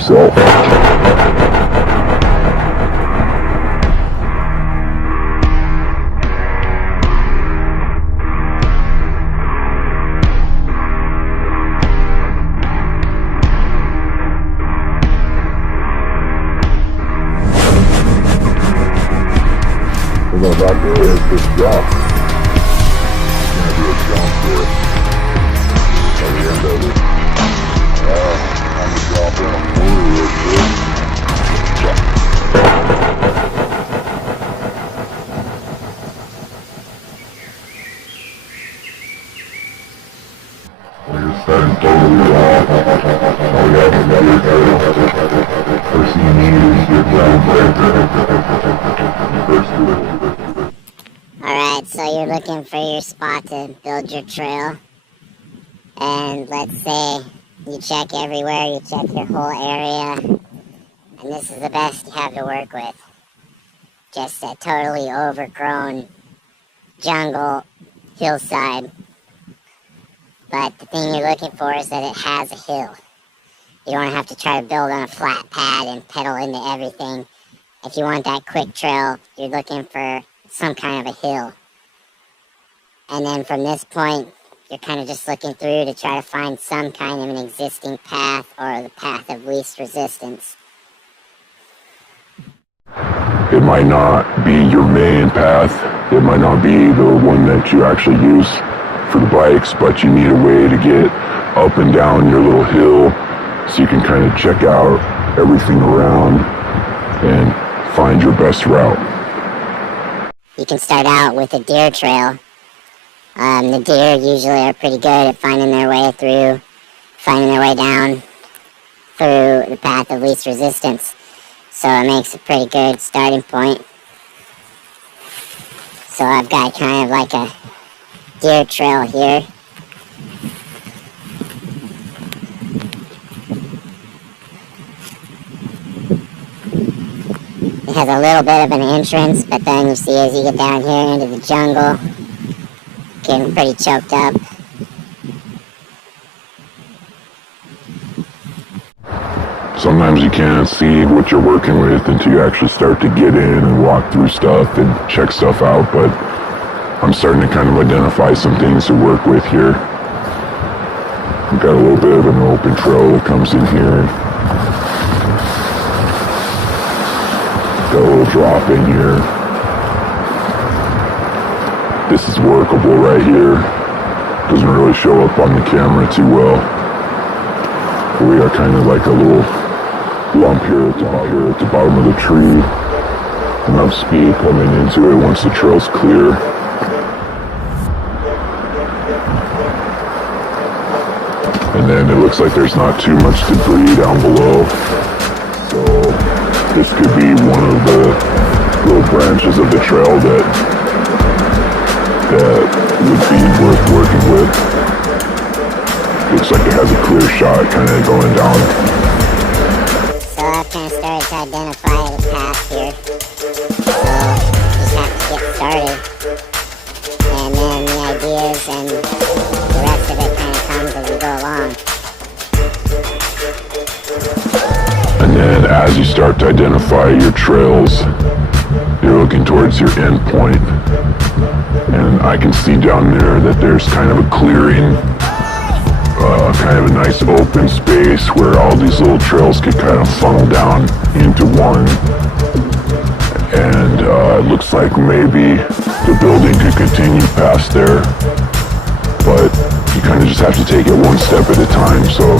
yourself. We're about to hit this drop. It's going to be a jump for it. At the end of it. I'm going to drop in a corner real quick. We're starting totally off. All we have to do is first thing you need is your ground breaker. First do it. Alright, so you're looking for your spot to build your trail. And let's say you check everywhere, you check your whole area. And this is the best you have to work with. Just a totally overgrown jungle hillside. But the thing you're looking for is that it has a hill. You don't have to try to build on a flat pad and pedal into everything. If you want that quick trail, you're looking for some kind of a hill. And then from this point, you're kind of just looking through to try to find some kind of an existing path or the path of least resistance. It might not be your main path. It might not be the one that you actually use for the bikes, but you need a way to get up and down your little hill so you can kind of check out everything around and find your best route. You can start out with a deer trail. The deer usually are pretty good at finding their way down through the path of least resistance. So it makes a pretty good starting point. So I've got kind of like a deer trail here. It has a little bit of an entrance, but then you see as you get down here into the jungle, getting pretty choked up. Sometimes you can't see what you're working with until you actually start to get in and walk through stuff and check stuff out, but I'm starting to kind of identify some things to work with here. We've got a little bit of an open trail that comes in here. Got a little drop in here. This is workable right here. Doesn't really show up on the camera too well. We got kind of like a little lump here at the bottom of the tree. Enough speed coming into it once the trail's clear. And then it looks like there's not too much debris down below. So this could be one of the little branches of the trail that would be worth working with. Looks like it has a clear shot kind of going down. So I've kind of started to identify the path here. So just have to get started. And then the ideas and the rest of it kind of comes as you go along. And then as you start to identify your trails, you're looking towards your end point. And I can see down there that there's kind of a clearing, kind of a nice open space where all these little trails could kind of funnel down into one. And it looks like maybe the building could continue past there, but you kind of just have to take it one step at a time. So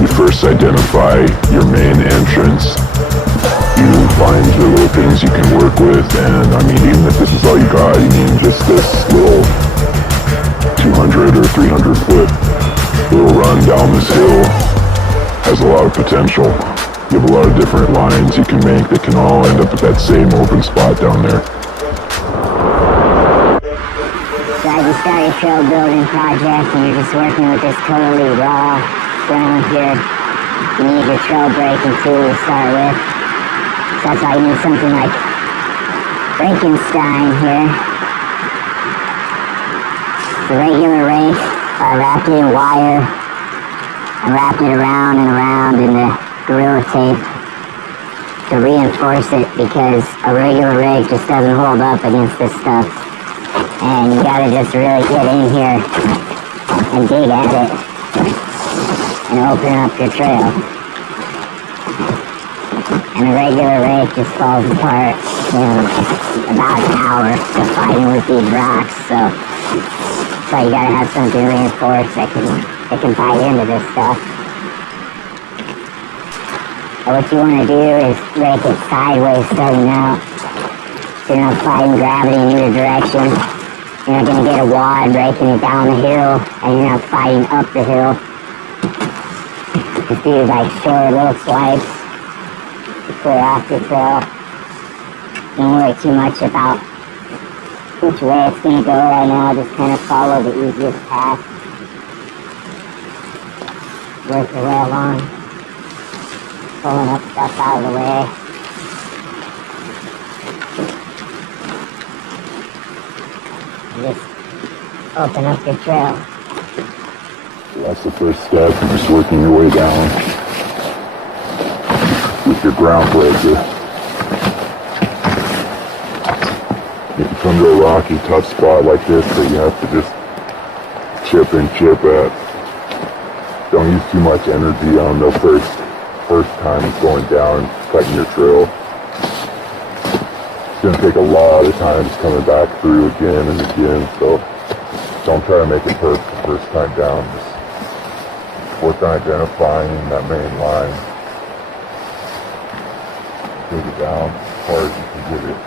you first identify your main entrance, you find the little things you can work with, and I mean, even if this is all you got, I mean, just this little 200 or 300 foot little run down this hill has a lot of potential. You have a lot of different lines you can make that can all end up at that same open spot down there. So as you start your trail building project and you're just working with this totally raw ground here, you need your trail breaking tool to start with. So that's why you need something like Frankenstein here. It's a regular rake. I wrapped it in wire and wrapped it around and around in the Gorilla Tape to reinforce it, because a regular rig just doesn't hold up against this stuff. And you gotta just really get in here and dig at it and open up your trail. And a regular rig just falls apart in about an hour of fighting with these rocks, so you gotta have something reinforced that can bite into this stuff. And what you want to do is rake it sideways starting out, so you're not fighting gravity in either direction. You're not going to get a wad raking it down the hill, and you're not fighting up the hill. Just do like short little swipes to clear off your trail. Don't worry too much about which way it's going to go right now. Just kind of follow the easiest path. Work your way along. Pulling up stuff out of the way. And just open up your trail. That's the first step. You're just working your way down with your ground breaker. You can come to a rocky, tough spot like this that you have to just chip and chip at. Don't use too much energy on the first time going down, cutting your trail. It's going to take a lot of times coming back through again and again, so don't try to make it perfect the first time down. Just work on identifying that main line. Take it down as far as you can get it.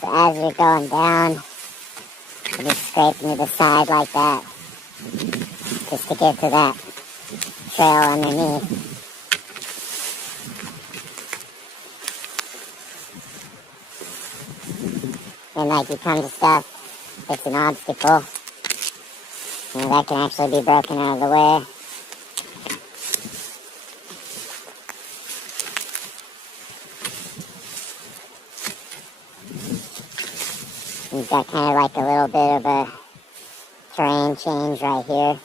So as you're going down, you're just scraping to the side like that, just to get to that trail underneath. And like you come to stuff, it's an obstacle, and that can actually be broken out of the way. You've got kind of like a little bit of a terrain change right here.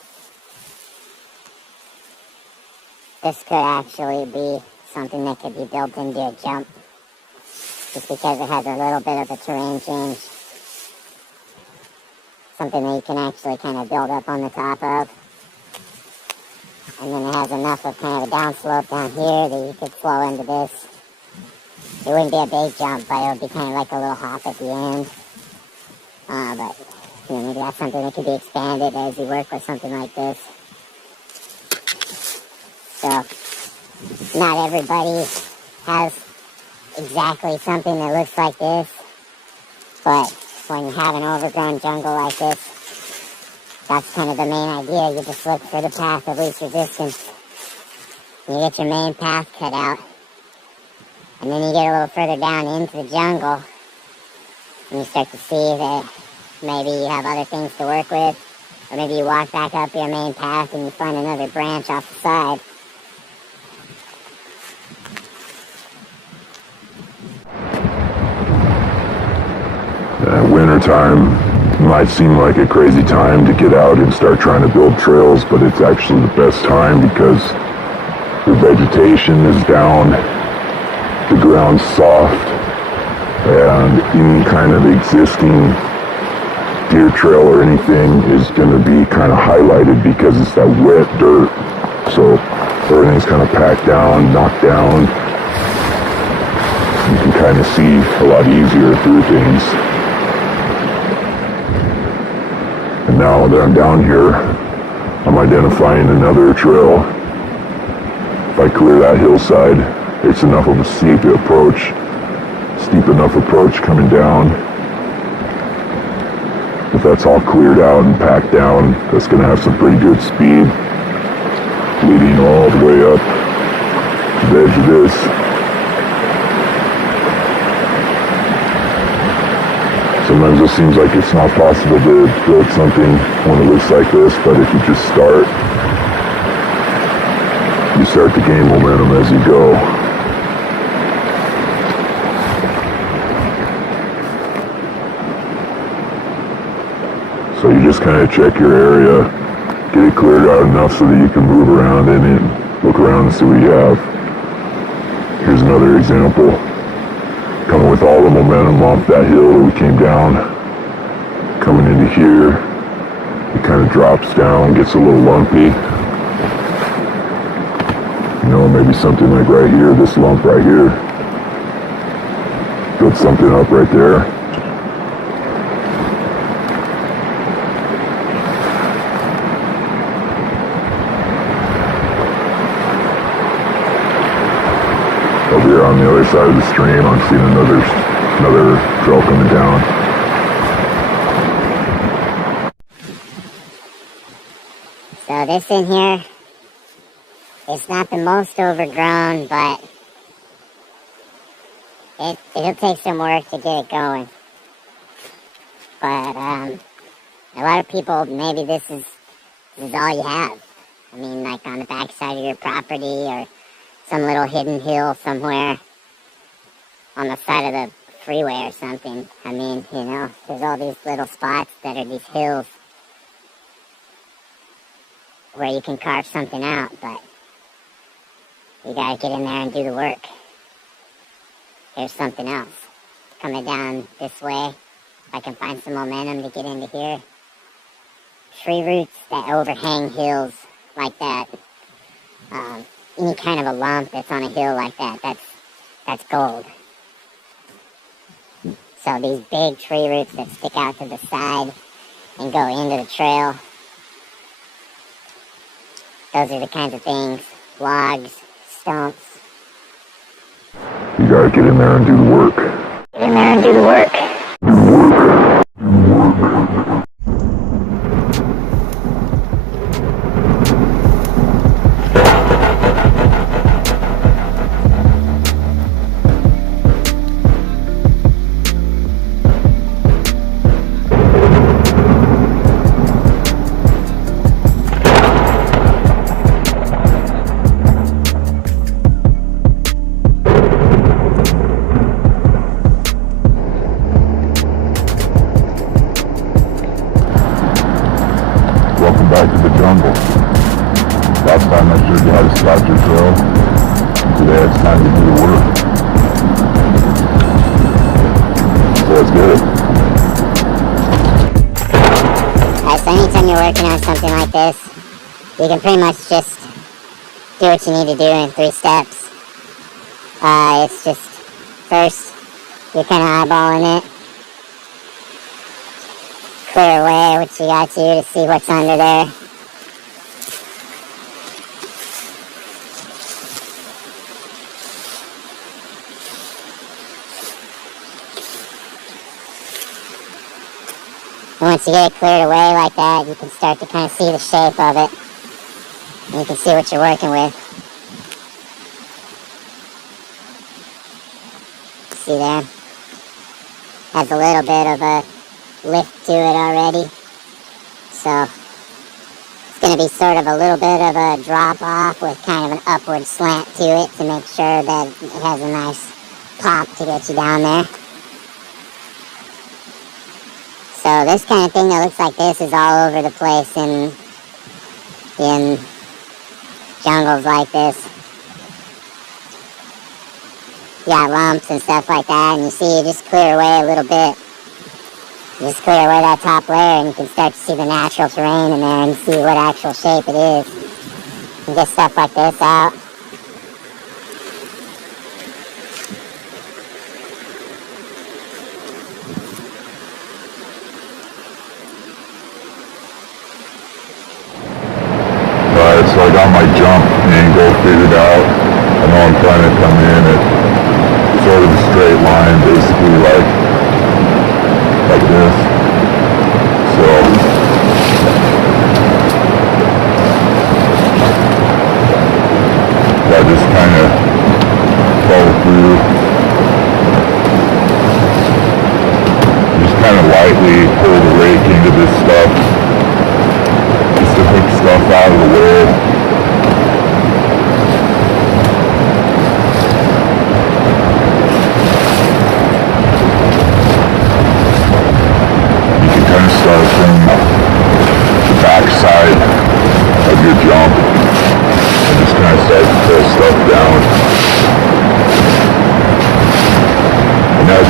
This could actually be something that could be built into a jump, just because it has a little bit of a terrain change. Something that you can actually kind of build up on the top of. And then it has enough of kind of a downslope down here that you could flow into this. It wouldn't be a big jump, but it would be kind of like a little hop at the end. But you know, maybe that's something that could be expanded as you work with something like this. So, not everybody has exactly something that looks like this, but when you have an overgrown jungle like this, that's kind of the main idea. You just look for the path of least resistance. You get your main path cut out, and then you get a little further down into the jungle, and you start to see that maybe you have other things to work with, or maybe you walk back up your main path and you find another branch off the side. Wintertime might seem like a crazy time to get out and start trying to build trails, but it's actually the best time because the vegetation is down, the ground's soft, and any kind of existing deer trail or anything is going to be kind of highlighted because it's that wet dirt. So everything's kind of packed down, knocked down. You can kind of see a lot easier through things. And now that I'm down here, I'm identifying another trail. If I clear that hillside, it's enough of a steep enough approach coming down. If that's all cleared out and packed down, that's going to have some pretty good speed, leading all the way up to the edge of this. Sometimes it seems like it's not possible to build something when it looks like this, but if you just start to gain momentum as you go. So you're kind of check your area, get it cleared out enough so that you can move around in it, look around and see what you have. Here's another example. Coming with all the momentum off that hill that we came down, coming into here, it kind of drops down, gets a little lumpy. You know, maybe something like right here, this lump right here. Build something up right there. Over here on the other side of the stream, I'm seeing another trail coming down. So this in here, it's not the most overgrown, but it'll take some work to get it going. But a lot of people, maybe this is all you have. I mean, like on the backside of your property or some little hidden hill somewhere on the side of the freeway or something. I mean, you know, there's all these little spots that are these hills where you can carve something out, but you gotta get in there and do the work. Here's something else. Coming down this way, if I can find some momentum to get into here. Tree roots that overhang hills like that. Any kind of a lump that's on a hill like that, that's gold. So these big tree roots that stick out to the side and go into the trail, those are the kinds of things, logs, stumps. You gotta get in there and do the work. Get in there and do the work. Welcome back to the jungle. Last time I showed you how to scout your trail. Today it's time to do the work. So let's get it. Alright, so anytime you're working on something like this, you can pretty much just do what you need to do in 3 steps. It's just, first, you're kind of eyeballing it. Clear away what you got to see what's under there. And once you get it cleared away like that, you can start to kind of see the shape of it. And you can see what you're working with. See there? Has a little bit of a lift to it already. So it's going to be sort of a little bit of a drop off with kind of an upward slant to it to make sure that it has a nice pop to get you down there. So this kind of thing that looks like this is all over the place in jungles like this. You got lumps and stuff like that, and you see you just clear away a little bit. Just clear away that top layer and you can start to see the natural terrain in there and see what actual shape it is. And get stuff like this out. Alright, so I got my jump angle figured out. I know I'm trying to come in at sort of a straight line, basically like this. So I just kind of follow through. Just kind of lightly pull the rake into this stuff just to hook stuff out of the way. Start from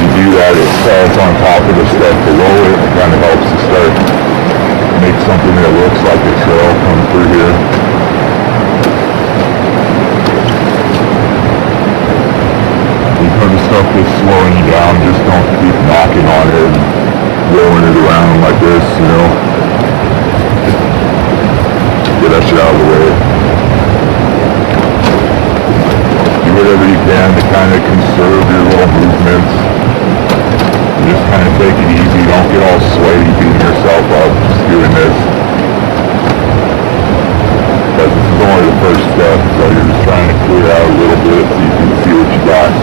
you do that, it falls on top of the stuff below it and kind of helps to start make something that looks like a trail come through here. Because the stuff that's slowing you down, just don't keep knocking on it and rolling it around like this, you know. Get that shit out of the way. Do whatever you can to kind of conserve your little movements. Just kind of take it easy. Don't get all sweaty beating yourself up just doing this. But this is only the first step, so you're just trying to clear out a little bit so you can see what you got.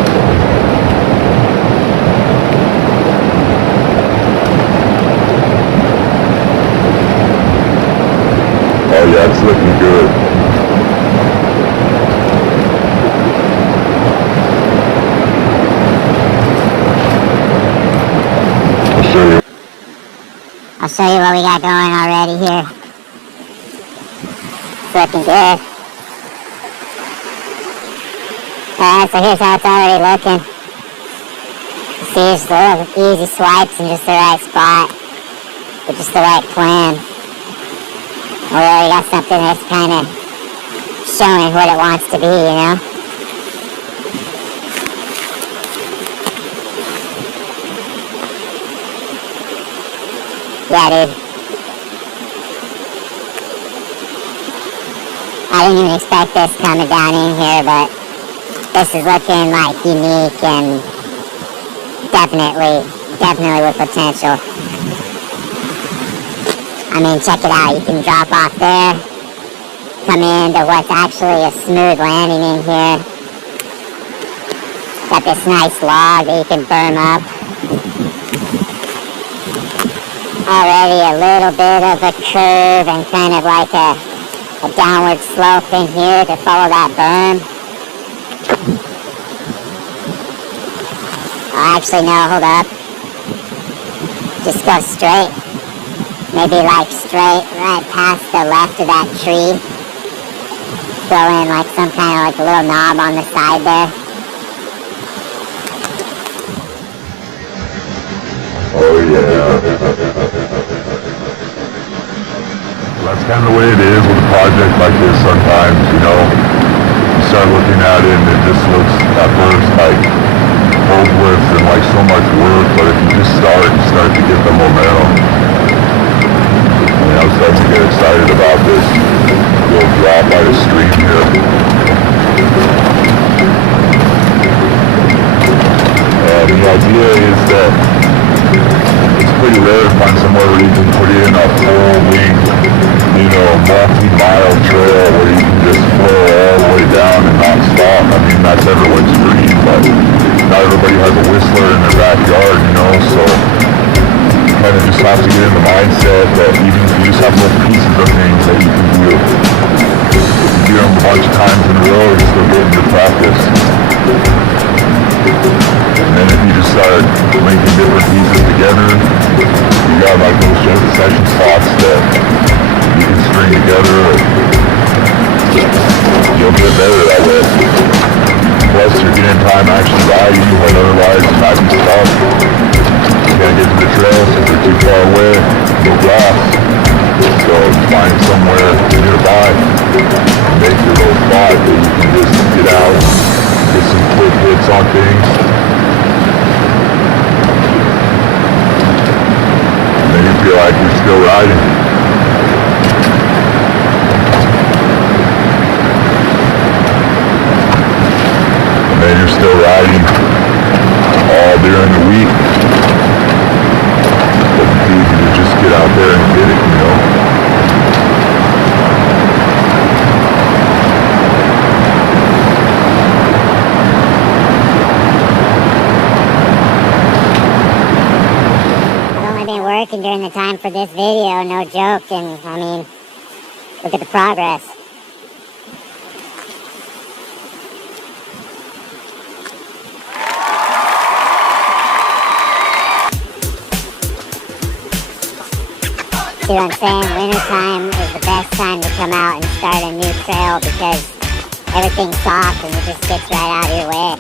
Oh yeah, it's looking good. I'll show you what we got going already here. It's looking good. Alright, so here's how it's already looking. See, just little easy swipes in just the right spot. With just the right plan. We already got something that's kind of showing what it wants to be, you know? Yeah, dude. I didn't even expect this coming down in here, but this is looking like unique and definitely with potential. I mean, check it out. You can drop off there, come into what's actually a smooth landing in here. Got this nice log that you can burn up. Already a little bit of a curve and kind of like a downward slope in here to follow that berm. Oh, actually, no, hold up. Just go straight. Maybe like straight right past the left of that tree. Throw in like some kind of like a little knob on the side there. Oh yeah. That's kind of the way it is with a project like this sometimes, you know. You start looking at it and it just looks at first like hopeless and like so much work, but if you just start to get the momentum. I mean, I'm starting to get excited about this little drop by the stream here. And the idea is that it's pretty rare to find somewhere where you can put in a full wing, you know, multi-mile trail where you can just flow all the way down and not stop. I mean, that's everyone's dream, but not everybody has a Whistler in their backyard, you know, so you kind of just have to get in the mindset that even if you just have little pieces of things that you can do, if you do them a bunch of times in a row, you're still getting your practice. And then if you just start linking different pieces together, you got like those session spots that you can string together and you'll get better that way. Plus you're getting time actually riding when otherwise you might be stuck. You can't get to the trails if they're too far away, no grass. So you find somewhere nearby and make your little spot that you can just get out, get some quick hits on things. And then you feel like you're still riding. And then you're still riding all during the week. But it's easy to just get out there and get it, you know. Working during the time for this video, no joke, and I mean, look at the progress. See what I'm saying? Wintertime is the best time to come out and start a new trail because everything's soft and it just gets right out of your way.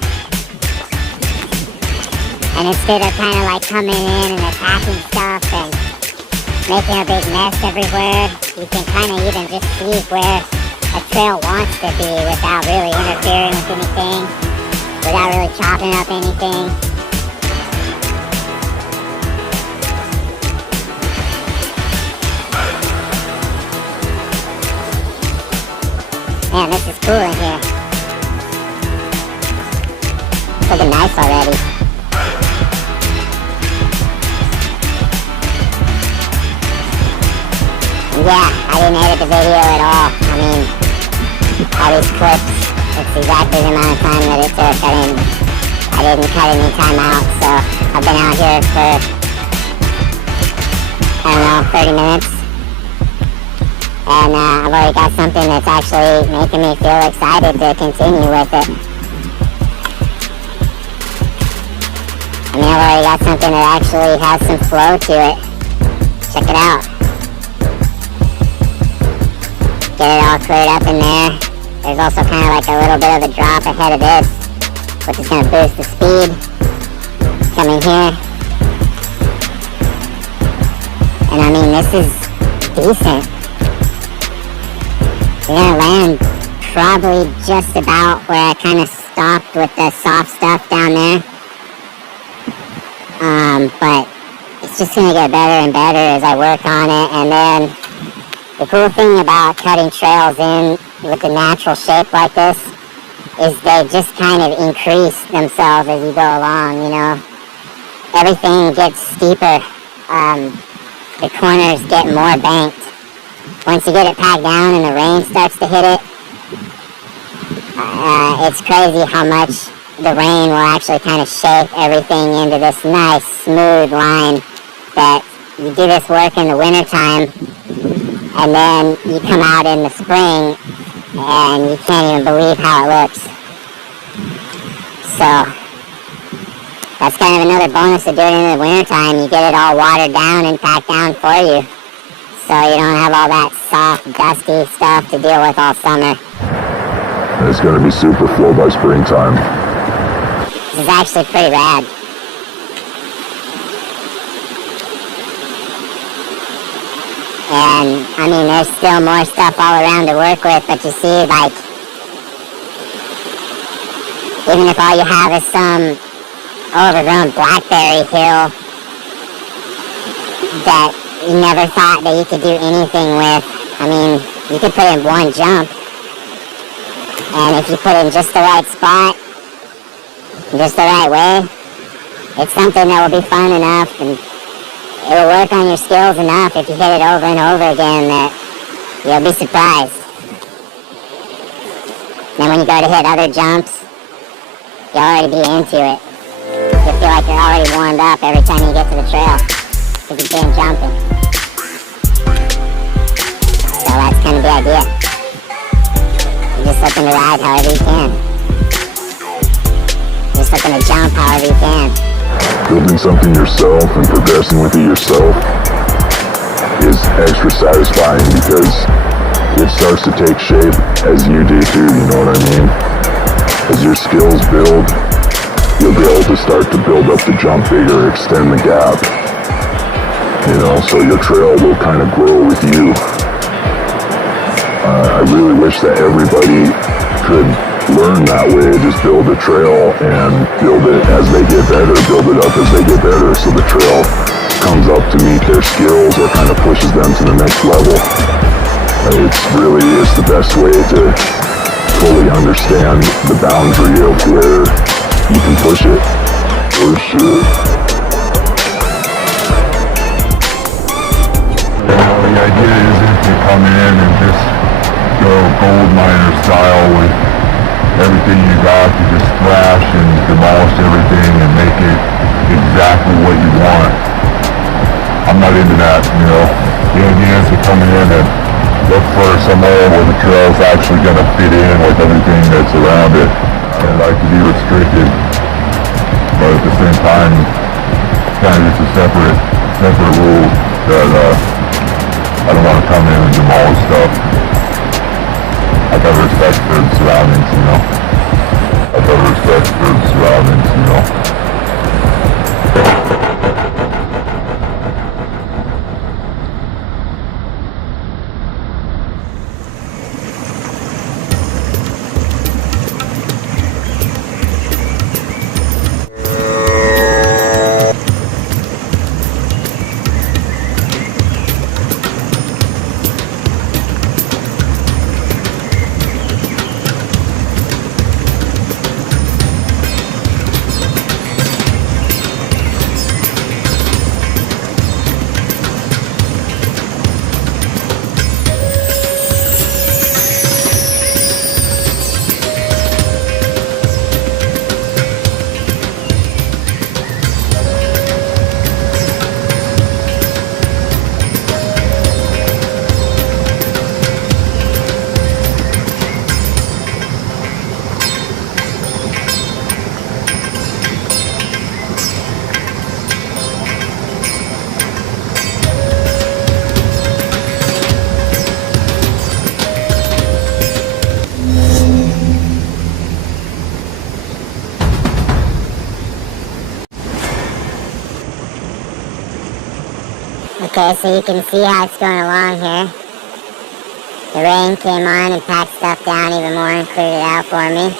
And instead of kind of like coming in and attacking stuff and making a big mess everywhere, you can kind of even just see where a trail wants to be without really interfering with anything, without really chopping up anything. Man, this is cool in here. It's looking nice already. Yeah, I didn't edit the video at all. I mean, all these clips, it's exactly the amount of time that it took. I didn't cut any time out, so I've been out here for, I don't know, 30 minutes. And I've already got something that's actually making me feel excited to continue with it. I mean, I've already got something that actually has some flow to it. Check it out. Get it all cleared up in there. There's also kind of like a little bit of a drop ahead of this, which is going to boost the speed. Coming here. And I mean, this is decent. We're going to land probably just about where I kind of stopped with the soft stuff down there. But it's just going to get better and better as I work on it. And then the cool thing about cutting trails in with a natural shape like this is they just kind of increase themselves as you go along, you know. Everything gets steeper. The corners get more banked. Once you get it packed down and the rain starts to hit it, it's crazy how much the rain will actually kind of shape everything into this nice, smooth line that you do this work in the wintertime, and then you come out in the spring, and you can't even believe how it looks. So, that's kind of another bonus of doing it in the wintertime. You get it all watered down and packed down for you, so you don't have all that soft, dusty stuff to deal with all summer. It's going to be super full by springtime. This is actually pretty rad. And, I mean, there's still more stuff all around to work with, but you see, like, even if all you have is some overgrown blackberry hill that you never thought that you could do anything with, I mean, you could put in one jump, and if you put it in just the right spot, just the right way, it's something that will be fun enough, and it will work on your skills enough if you hit it over and over again that you'll be surprised. Then when you go to hit other jumps, you'll already be into it. You'll feel like you're already warmed up every time you get to the trail, because you've been jumping. So that's kind of the idea. You're just looking to ride however you can. Just looking to jump however you can. Building something yourself and progressing with it yourself is extra satisfying because it starts to take shape as you do too, you know what I mean? As your skills build, you'll be able to start to build up the jump bigger, extend the gap, you know, so your trail will kind of grow with you. I really wish that everybody could learn that way, just build a trail and build it as they get better, build it up as they get better, so the trail comes up to meet their skills or kind of pushes them to the next level. It's the best way to fully understand the boundary of where you can push it, for sure. The idea isn't to come in and just go gold miner style with everything you got, to just thrash and demolish everything and make it exactly what you want. I'm not into that, you know. The idea is to come in and look for somewhere where the trail's actually going to fit in with everything that's around it. I like to be restricted, but at the same time, kind of just a separate rule that I don't want to come in and demolish stuff. I got respect for the surroundings, you know. Okay, so you can see how it's going along here. The rain came on and packed stuff down even more and cleared it out for me.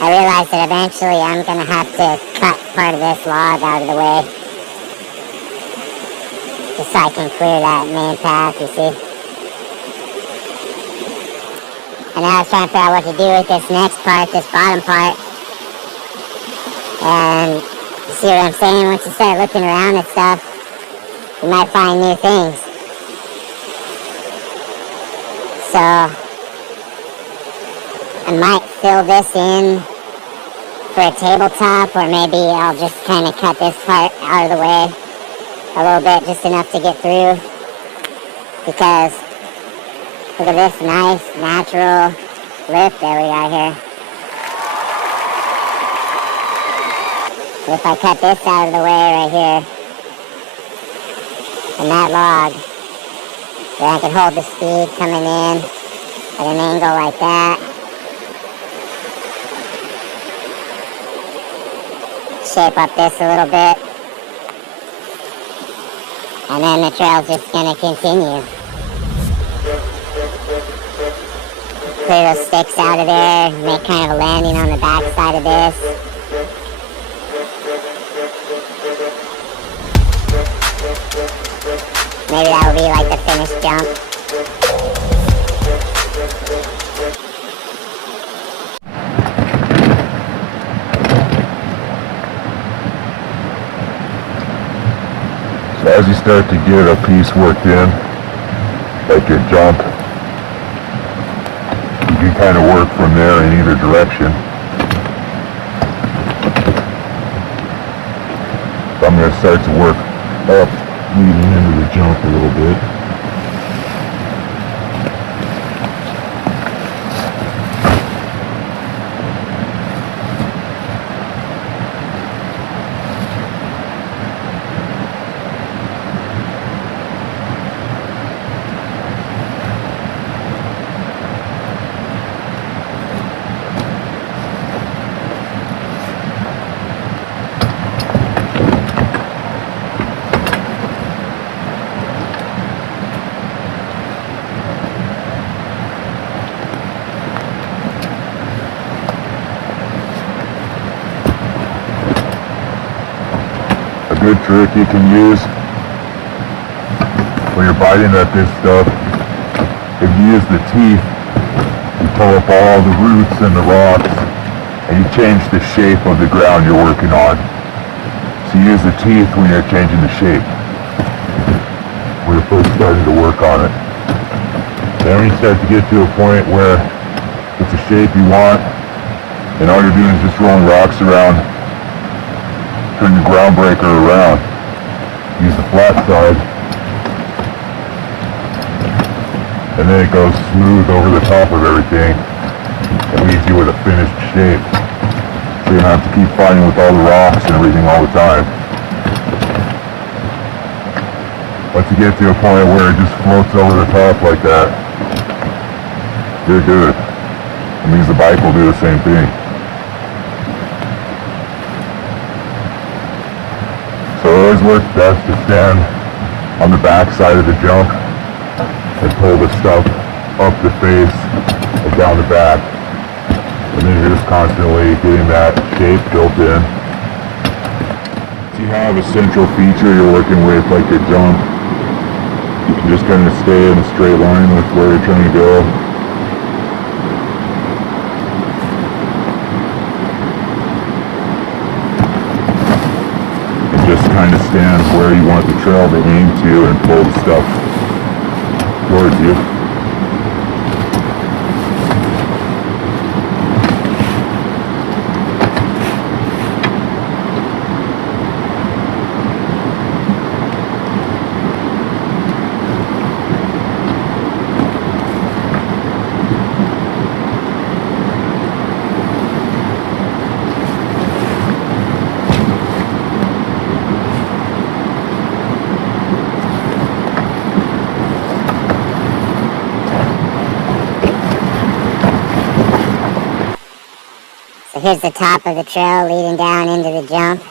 I realized that eventually I'm going to have to cut part of this log out of the way. Just so I can clear that main path, you see. And now I was trying to figure out what to do with this next part, this bottom part. And you see what I'm saying? Once you start looking around at stuff, you might find new things. So, I might fill this in for a tabletop, or maybe I'll just kind of cut this part out of the way a little bit, just enough to get through. Because, look at this nice, natural lip that we got here. If I cut this out of the way right here, and that log, then I can hold the speed coming in at an angle like that. Shape up this a little bit. And then the trail's just gonna continue. Clear those sticks out of there, make kind of a landing on the back side of this. Maybe that will be like the finished jump. So as you start to get a piece worked in, like your jump, you can kind of work from there in either direction. So I'm going to start to work up, leading into the jump a little bit. Good trick you can use when you're biting at this stuff. If you use the teeth, you pull up all the roots and the rocks, and you change the shape of the ground you're working on. So you use the teeth when you're changing the shape, when you're first starting to work on it. Then when you start to get to a point where it's a shape you want, and all you're doing is just rolling rocks around, turn the ground breaker around, use the flat side, and then it goes smooth over the top of everything and leaves you with a finished shape. So you don't have to keep fighting with all the rocks and everything all the time. Once you get to a point where it just floats over the top like that, you're good. It means the bike will do the same thing. So it always works best to stand on the back side of the jump and pull the stuff up the face and down the back. And then you're just constantly getting that shape built in. If you have a central feature you're working with, like your jump, you can just kind of stay in a straight line with where you're trying to go. Just kind of stand where you want the trail to aim to and pull the stuff towards you. So here's the top of the trail leading down into the jump.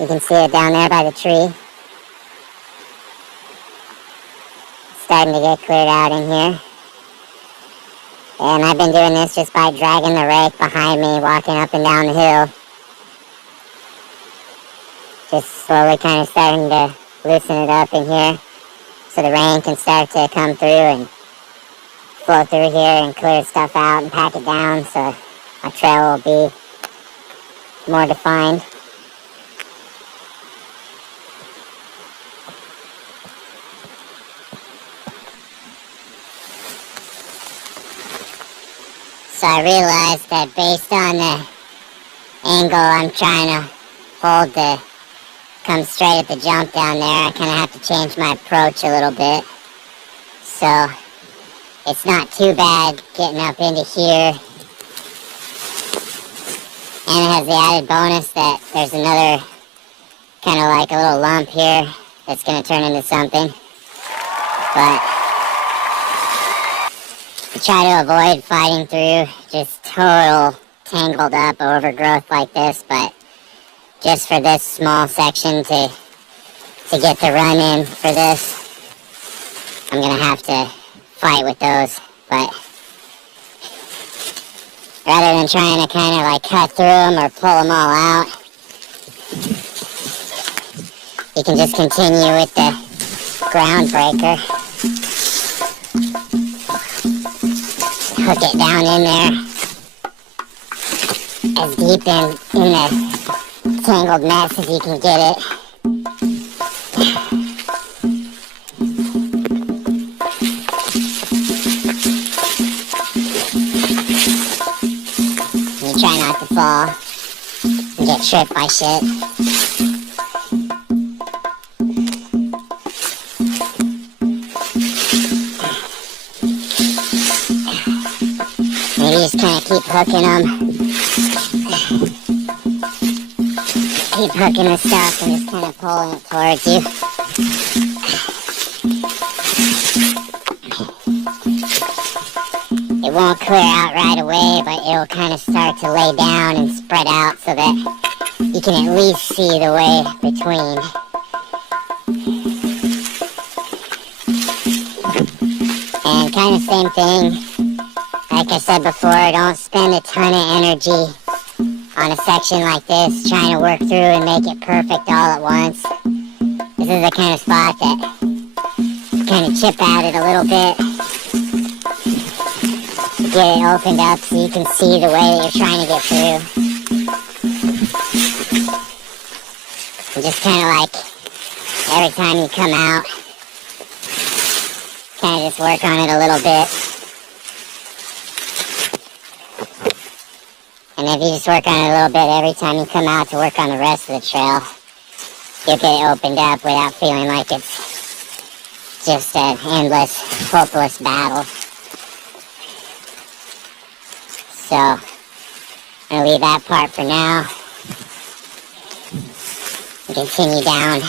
You can see it down there by the tree. It's starting to get cleared out in here. And I've been doing this just by dragging the rake behind me, walking up and down the hill. Just slowly kind of starting to loosen it up in here so the rain can start to come through and flow through here and clear stuff out and pack it down so our trail will be more defined. So I realized that based on the angle I'm trying to hold to come straight at the jump down there, I kind of have to change my approach a little bit. So it's not too bad getting up into here. And it has the added bonus that there's another kind of like a little lump here that's going to turn into something. But I try to avoid fighting through just total tangled up overgrowth like this, but just for this small section to get the run in for this, I'm gonna have to fight with those. But rather than trying to kind of like cut through them or pull them all out, you can just continue with the ground breaker. Hook it down in there as deep in the tangled mess as you can get it. You try not to fall and get tripped by shit. Maybe just kind of keep hooking them. Keep hooking the stuff and just kind of pulling it towards you. It won't clear out right away, but it'll kind of start to lay down and spread out so that you can at least see the way between. And kind of same thing. Like I said before, don't spend a ton of energy on a section like this trying to work through and make it perfect all at once. This is the kind of spot that you kind of chip at it a little bit to get it opened up so you can see the way that you're trying to get through. And just kind of like every time you come out, kind of just work on it a little bit. And if you just work on it a little bit every time you come out to work on the rest of the trail, you'll get it opened up without feeling like it's just an endless, hopeless battle. So, I'm going to leave that part for now. And continue down.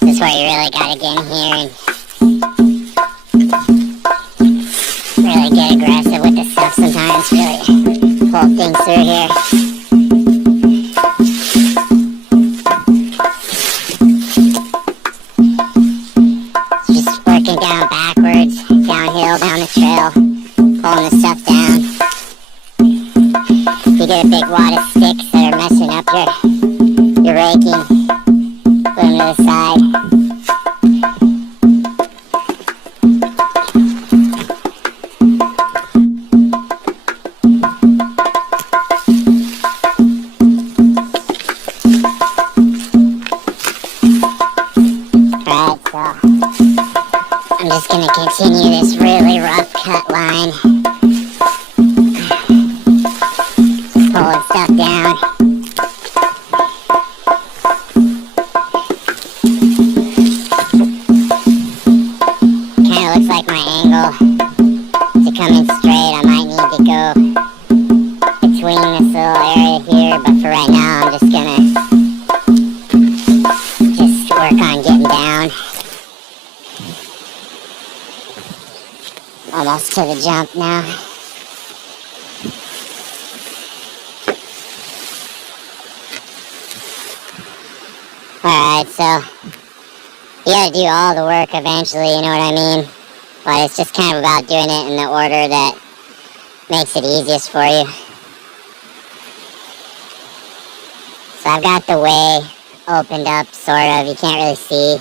This is where you really gotta get in here and really get aggressive with the stuff sometimes, really pull things through here. Just working down backwards, downhill, down the trail, pulling the stuff down. If you get a big wad of sticks that are messing up your raking, put them to the side. Alright, so I'm just going to continue this really rough cut line. Just pulling stuff down. Kind of looks like my angle to come in straight. I might need to go between this little area here, but for right now I'm just gonna work on getting almost to the jump now. Alright, so you gotta do all the work eventually, you know what I mean? But it's just kind of about doing it in the order that makes it easiest for you. So I've got the way opened up, sort of. You can't really see.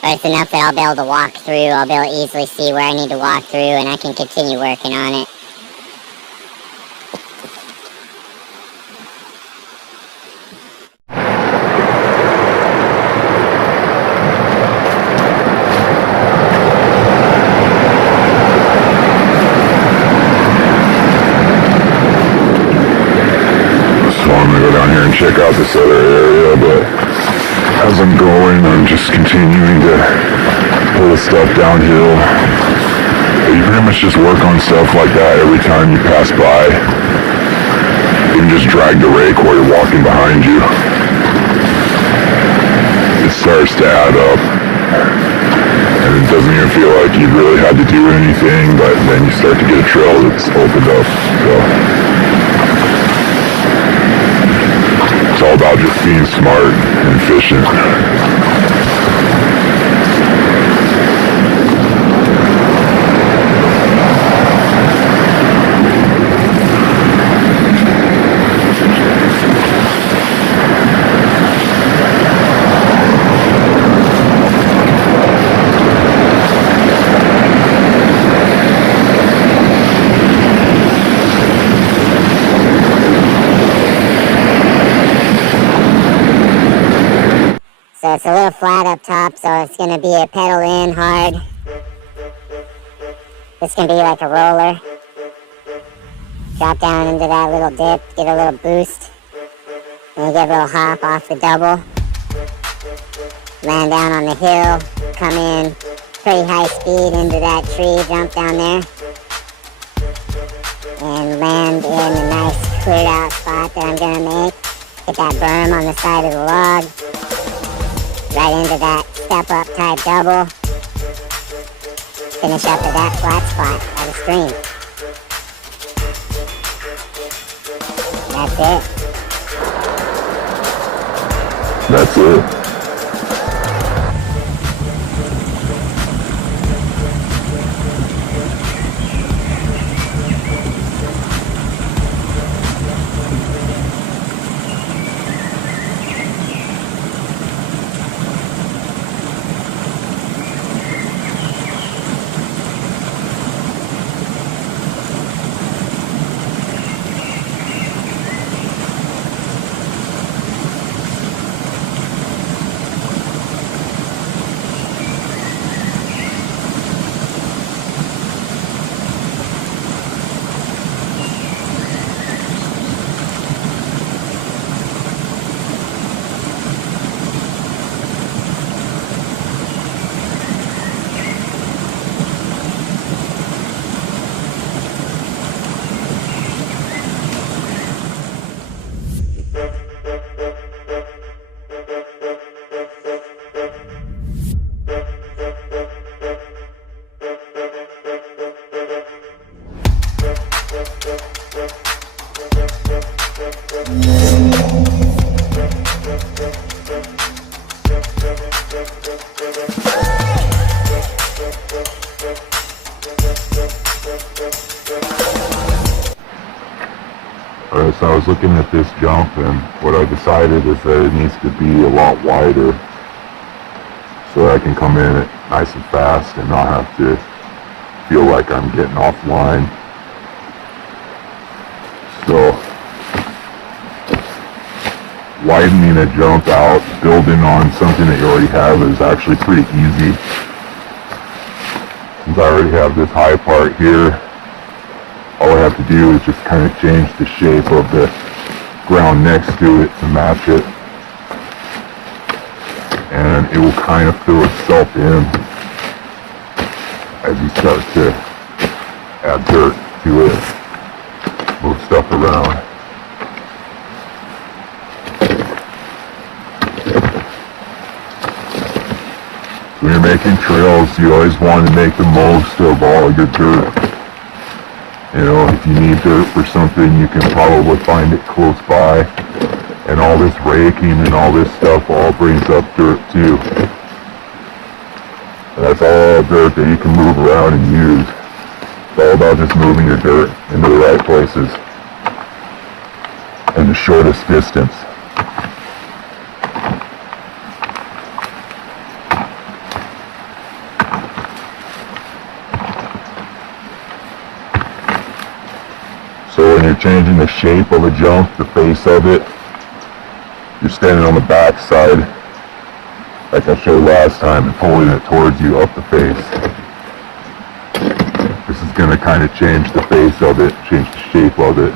But it's enough that I'll be able to walk through. I'll be able to easily see where I need to walk through, and I can continue working on it. Check out this other area, but as I'm going, I'm just continuing to pull the stuff downhill. But you pretty much just work on stuff like that every time you pass by. You can just drag the rake while you're walking behind you. It starts to add up. And it doesn't even feel like you really had to do anything, but then you start to get a trail that's opened up. So it's all about just being smart and efficient. So it's a little flat up top, so it's going to be a pedal in hard. This can be like a roller. Drop down into that little dip, get a little boost. Then you get a little hop off the double. Land down on the hill, come in pretty high speed into that tree, jump down there. And land in a nice cleared out spot that I'm going to make. Hit that berm on the side of the log. Right into that step up type double. Finish up at that flat spot by the stream. That's it. That's it. Alright, so I was looking at this jump, and what I decided is that it needs to be a lot wider so that I can come in it nice and fast and not have to feel like I'm getting offline. So widening a jump out, building on something that you already have is actually pretty easy. Since I already have this high part here, all I have to do is just kind of change the shape of the ground next to it to match it. And it will kind of fill itself in as you start to add dirt to it, move stuff around. When you're making trails, you always want to make the most of all your dirt. You know, if you need dirt for something, you can probably find it close by. And all this raking and all this stuff all brings up dirt too. And that's all dirt that you can move around and use. It's all about just moving your dirt into the right places and the shortest distance. So when you're changing the shape of a jump, the face of it, you're standing on the back side, like I showed last time, and pulling it towards you up the face. This is going to kind of change the face of it, change the shape of it.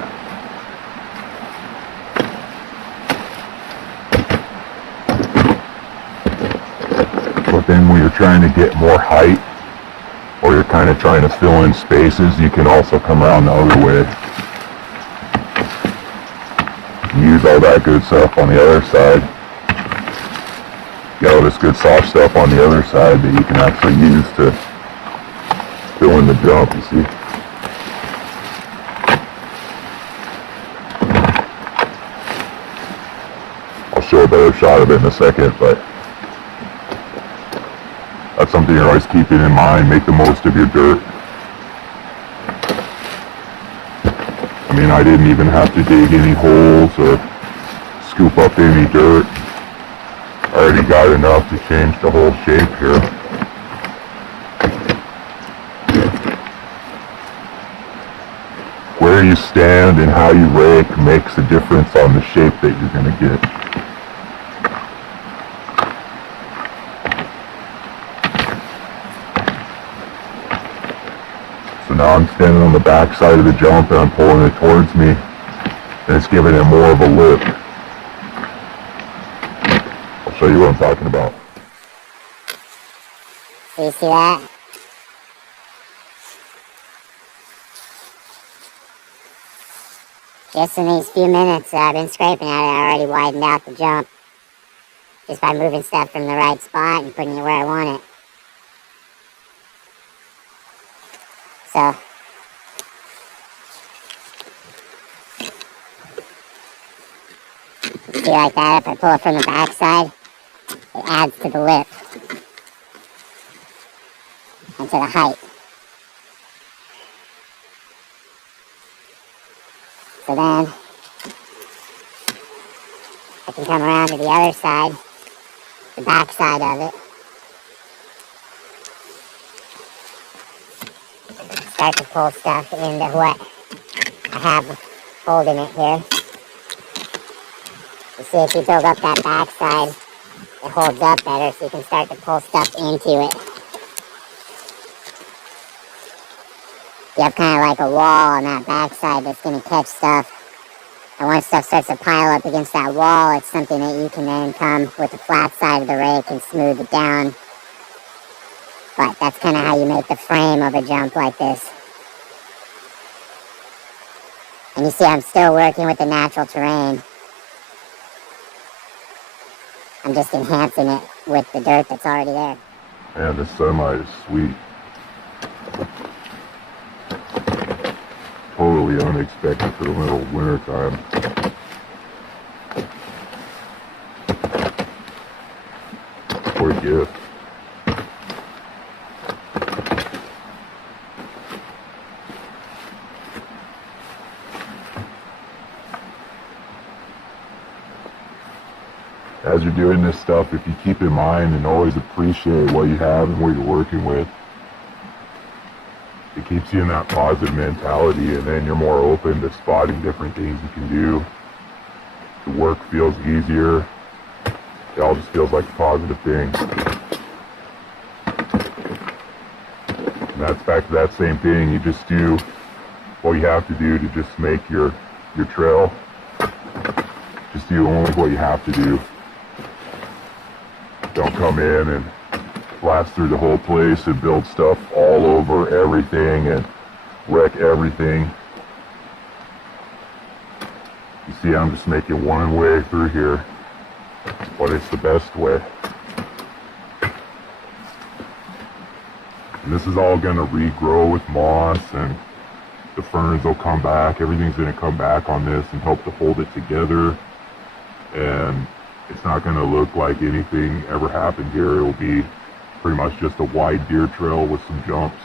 But then when you're trying to get more height, or you're kind of trying to fill in spaces, you can also come around the other way. Use all that good stuff on the other side. Get all this good soft stuff on the other side that you can actually use to fill in the jump, you see. I'll show a better shot of it in a second, but that's something you're always keeping in mind. Make the most of your dirt. I mean, I didn't even have to dig any holes or scoop up any dirt. I already got enough to change the whole shape here. Where you stand and how you rake makes a difference on the shape that you're going to get. So now I'm standing on the back side of the jump and I'm pulling it towards me, and it's giving it more of a lip. I'll show you what I'm talking about. Do you see that? Just in these few minutes that I've been scraping at it, I already widened out the jump. Just by moving stuff from the right spot and putting it where I want it. So, see like that, if I pull it from the back side, it adds to the lip and to the height. So then, I can come around to the other side, the back side of it. Start to pull stuff into what I have holding it here. You see, if you build up that back side, it holds up better, so you can start to pull stuff into it. You have kind of like a wall on that back side that's going to catch stuff. And once stuff starts to pile up against that wall, it's something that you can then come with the flat side of the rake and smooth it down. But that's kind of how you make the frame of a jump like this. And you see I'm still working with the natural terrain. I'm just enhancing it with the dirt that's already there. Man, this semi is sweet. Totally unexpected for the middle of winter time. What a gift. As you're doing this stuff, if you keep in mind and always appreciate what you have and what you're working with, it keeps you in that positive mentality, and then you're more open to spotting different things you can do. The work feels easier. It all just feels like a positive thing. And that's back to that same thing. You just do what you have to do to just make your trail. Just do only what you have to do. Don't come in and blast through the whole place and build stuff all over everything and wreck everything. You see, I'm just making one way through here, but it's the best way. And this is all going to regrow with moss, and the ferns will come back. Everything's going to come back on this and help to hold it together. And it's not going to look like anything ever happened here. It will be pretty much just a wide deer trail with some jumps.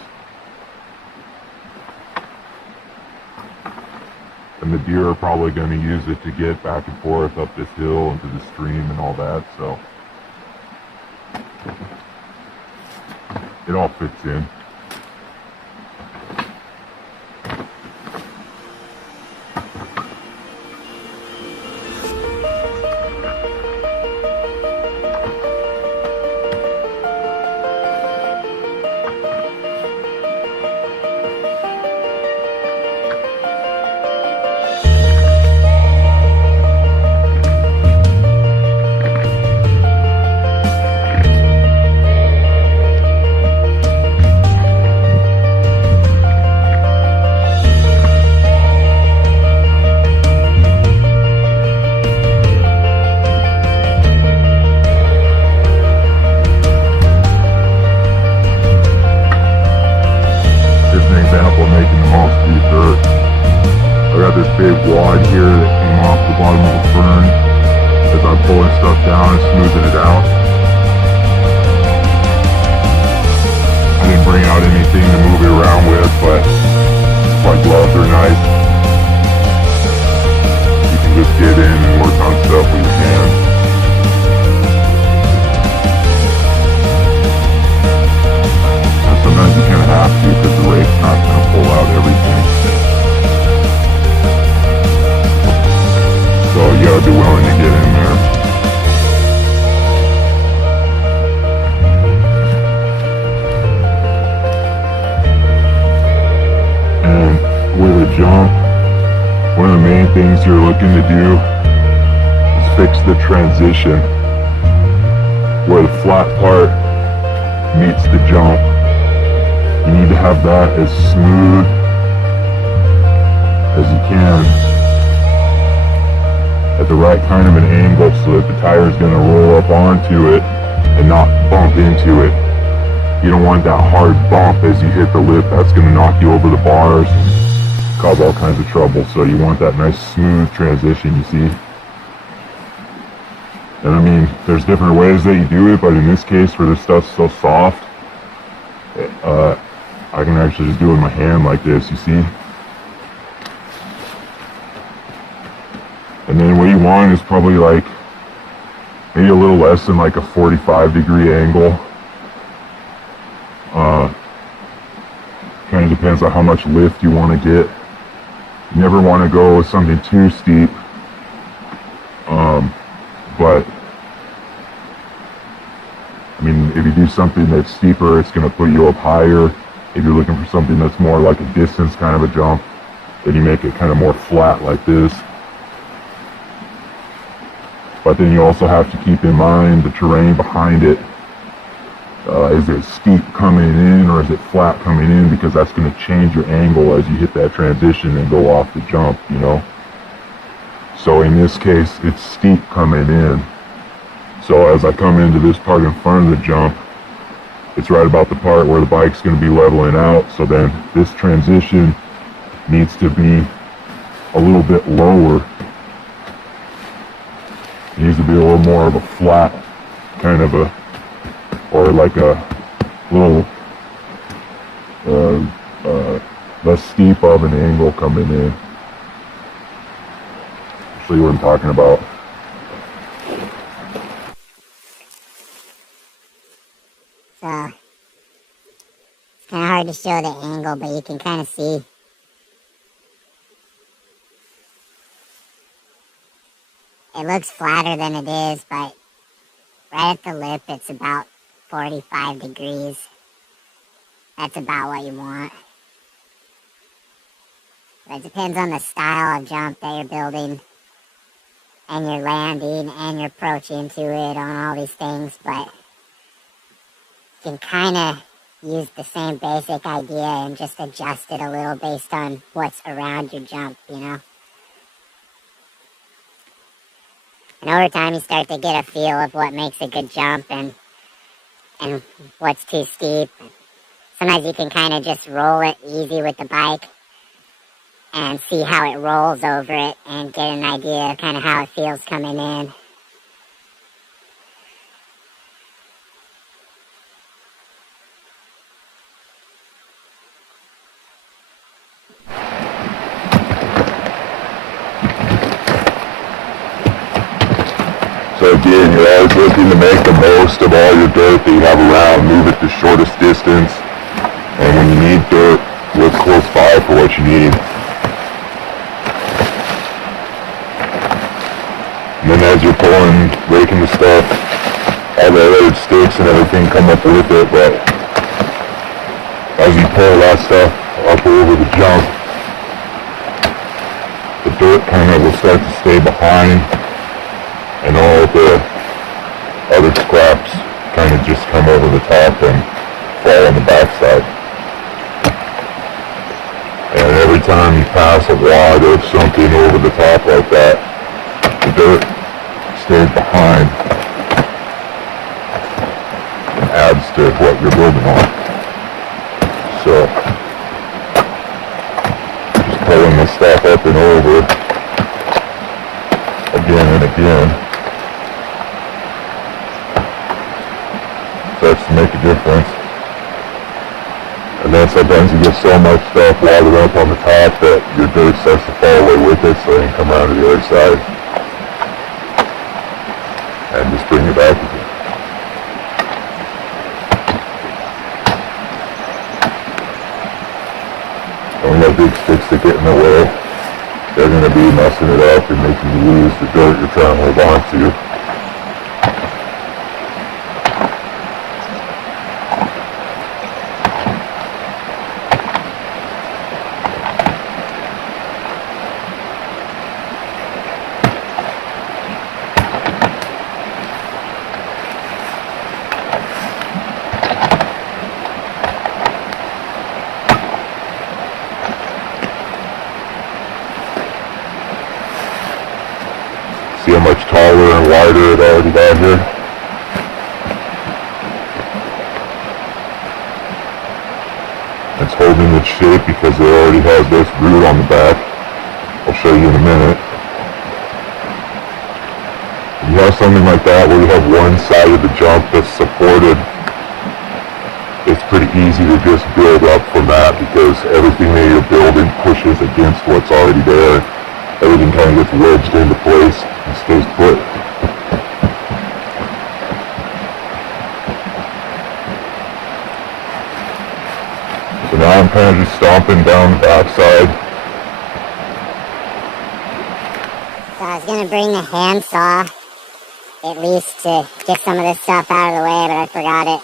And the deer are probably going to use it to get back and forth up this hill into the stream and all that, so it all fits in. Big wad here that came off the bottom of a fern as I'm pulling stuff down and smoothing it out. I didn't bring out anything to move it around with, but my gloves are nice. You can just get in and work on stuff with your hands. And sometimes you kind of have to because the rake's not going to pull out everything. So you gotta be willing to get in there. And with a jump, one of the main things you're looking to do is fix the transition where the flat part meets the jump. You need to have that as smooth as you can, at the right kind of an angle so that the tire is going to roll up onto it and not bump into it. You don't want that hard bump as you hit the lip. That's going to knock you over the bars and cause all kinds of trouble. So you want that nice smooth transition, you see. And I mean, there's different ways that you do it, but in this case where this stuff's so soft, I can actually just do it with my hand like this, you see. And then what you want is probably like maybe a little less than like a 45-degree angle. Kind of depends on how much lift you want to get. You never want to go with something too steep. But I mean, if you do something that's steeper, it's going to put you up higher. If you're looking for something that's more like a distance kind of a jump, then you make it kind of more flat like this. But then you also have to keep in mind the terrain behind it. Is it steep coming in or is it flat coming in? Because that's going to change your angle as you hit that transition and go off the jump, you know. So in this case, it's steep coming in. So as I come into this part in front of the jump, it's right about the part where the bike's going to be leveling out. So then this transition needs to be a little bit lower. It needs to be a little more of a flat kind of a, or like a little less steep of an angle coming in. I'll show you what I'm talking about. So it's kind of hard to show the angle, but you can kind of see. It looks flatter than it is, but right at the lip it's about 45 degrees. That's about what you want. But it depends on the style of jump that you're building and your landing and your approach into it on all these things, but you can kind of use the same basic idea and just adjust it a little based on what's around your jump, you know? And over time you start to get a feel of what makes a good jump and what's too steep. sometimes you can kind of just roll it easy with the bike and see how it rolls over it and get an idea of kind of how it feels coming in. So again, you're always looking to make the most of all your dirt that you have around, move it the shortest distance, and when you need dirt, look close by for what you need. And then as you're pulling, raking the stuff, all the other sticks and everything come up with it, but as you pull that stuff up over the jump, the dirt kind of will start to stay behind, and all the other scraps kind of just come over the top and fall on the backside. And every time you pass a wad of something over the top like that, the dirt stays behind and adds to what you're building on. So, just pulling the stuff up and over again and again starts to make a difference. And then sometimes you get so much stuff wadded up on the top that your dirt starts to fall away with it, so you can come around to the other side and just bring it back again. And when you have big sticks that get in the way, they're going to be messing it up and making you lose the dirt you're trying to hold on to. See how much taller and wider it already got here? It's holding its shape because it already has this root on the back. I'll show you in a minute. When you have something like that where you have one side of the jump that's supported, it's pretty easy to just build up from that because everything that you're building pushes against what's already there. Everything kind of gets wedged into place and stays put. So now I'm kind of just stomping down the backside. So I was going to bring the handsaw at least to get some of this stuff out of the way, but I forgot it.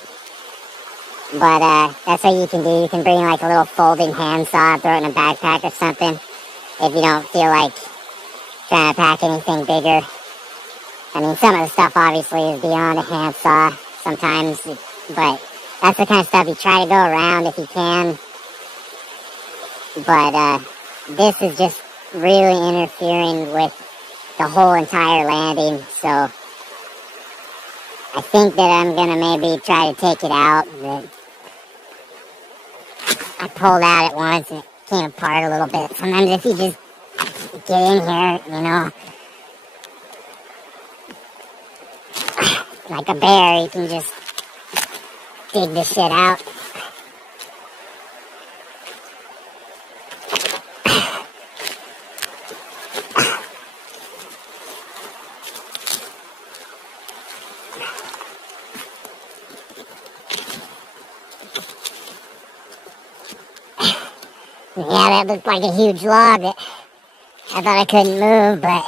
But that's what you can do. You can bring like a little folding handsaw, throw it in a backpack or something if you don't feel like trying to pack anything bigger. I mean, some of the stuff obviously is beyond a handsaw sometimes, but that's the kind of stuff you try to go around if you can. But this is just really interfering with the whole entire landing, so I think that I'm gonna maybe try to take it out. But I pulled out at once and it came apart a little bit. Sometimes if you just get in here, you know, like a bear, you can just dig the shit out. Yeah, that looked like a huge log that I thought I couldn't move, but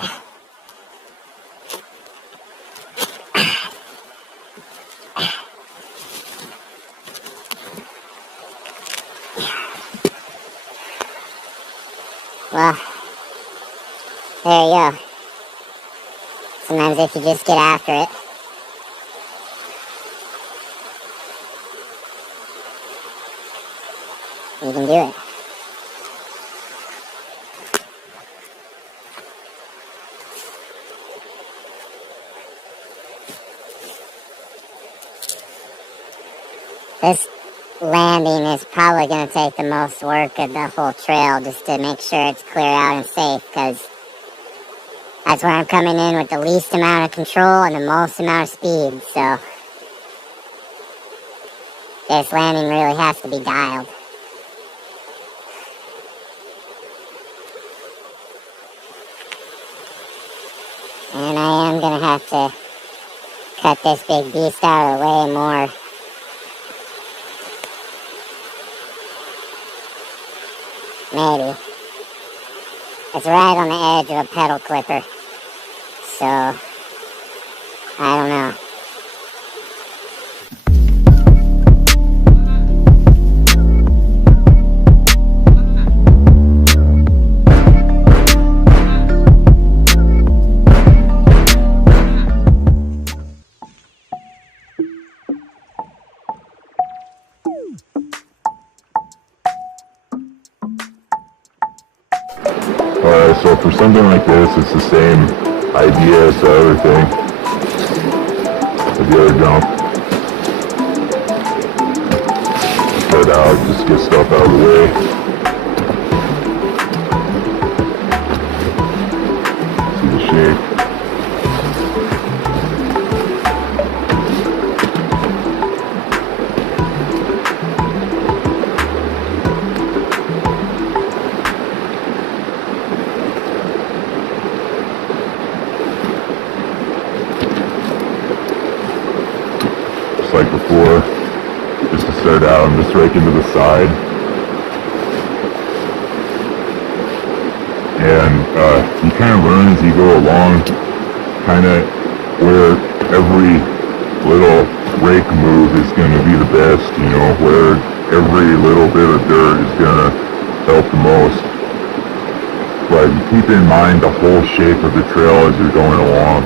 well, there you go. Sometimes if you just get after it, you can do it. landing is probably going to take the most work of the whole trail, just to make sure it's clear out and safe, because that's where I'm coming in with the least amount of control and the most amount of speed. So this landing really has to be dialed. And I am going to have to cut this big beast out of the way more. Maybe. It's right on the edge of a pedal clipper. So, I don't know. Alright, so for something like this, it's the same idea as the other thing, with the other jump. Start out, just get stuff out of the way. See the shape. Like before, just to start out, I'm just raking to the side, and you kind of learn as you go along, kind of where every little rake move is going to be the best, you know, where every little bit of dirt is going to help the most. But keep in mind the whole shape of the trail as you're going along.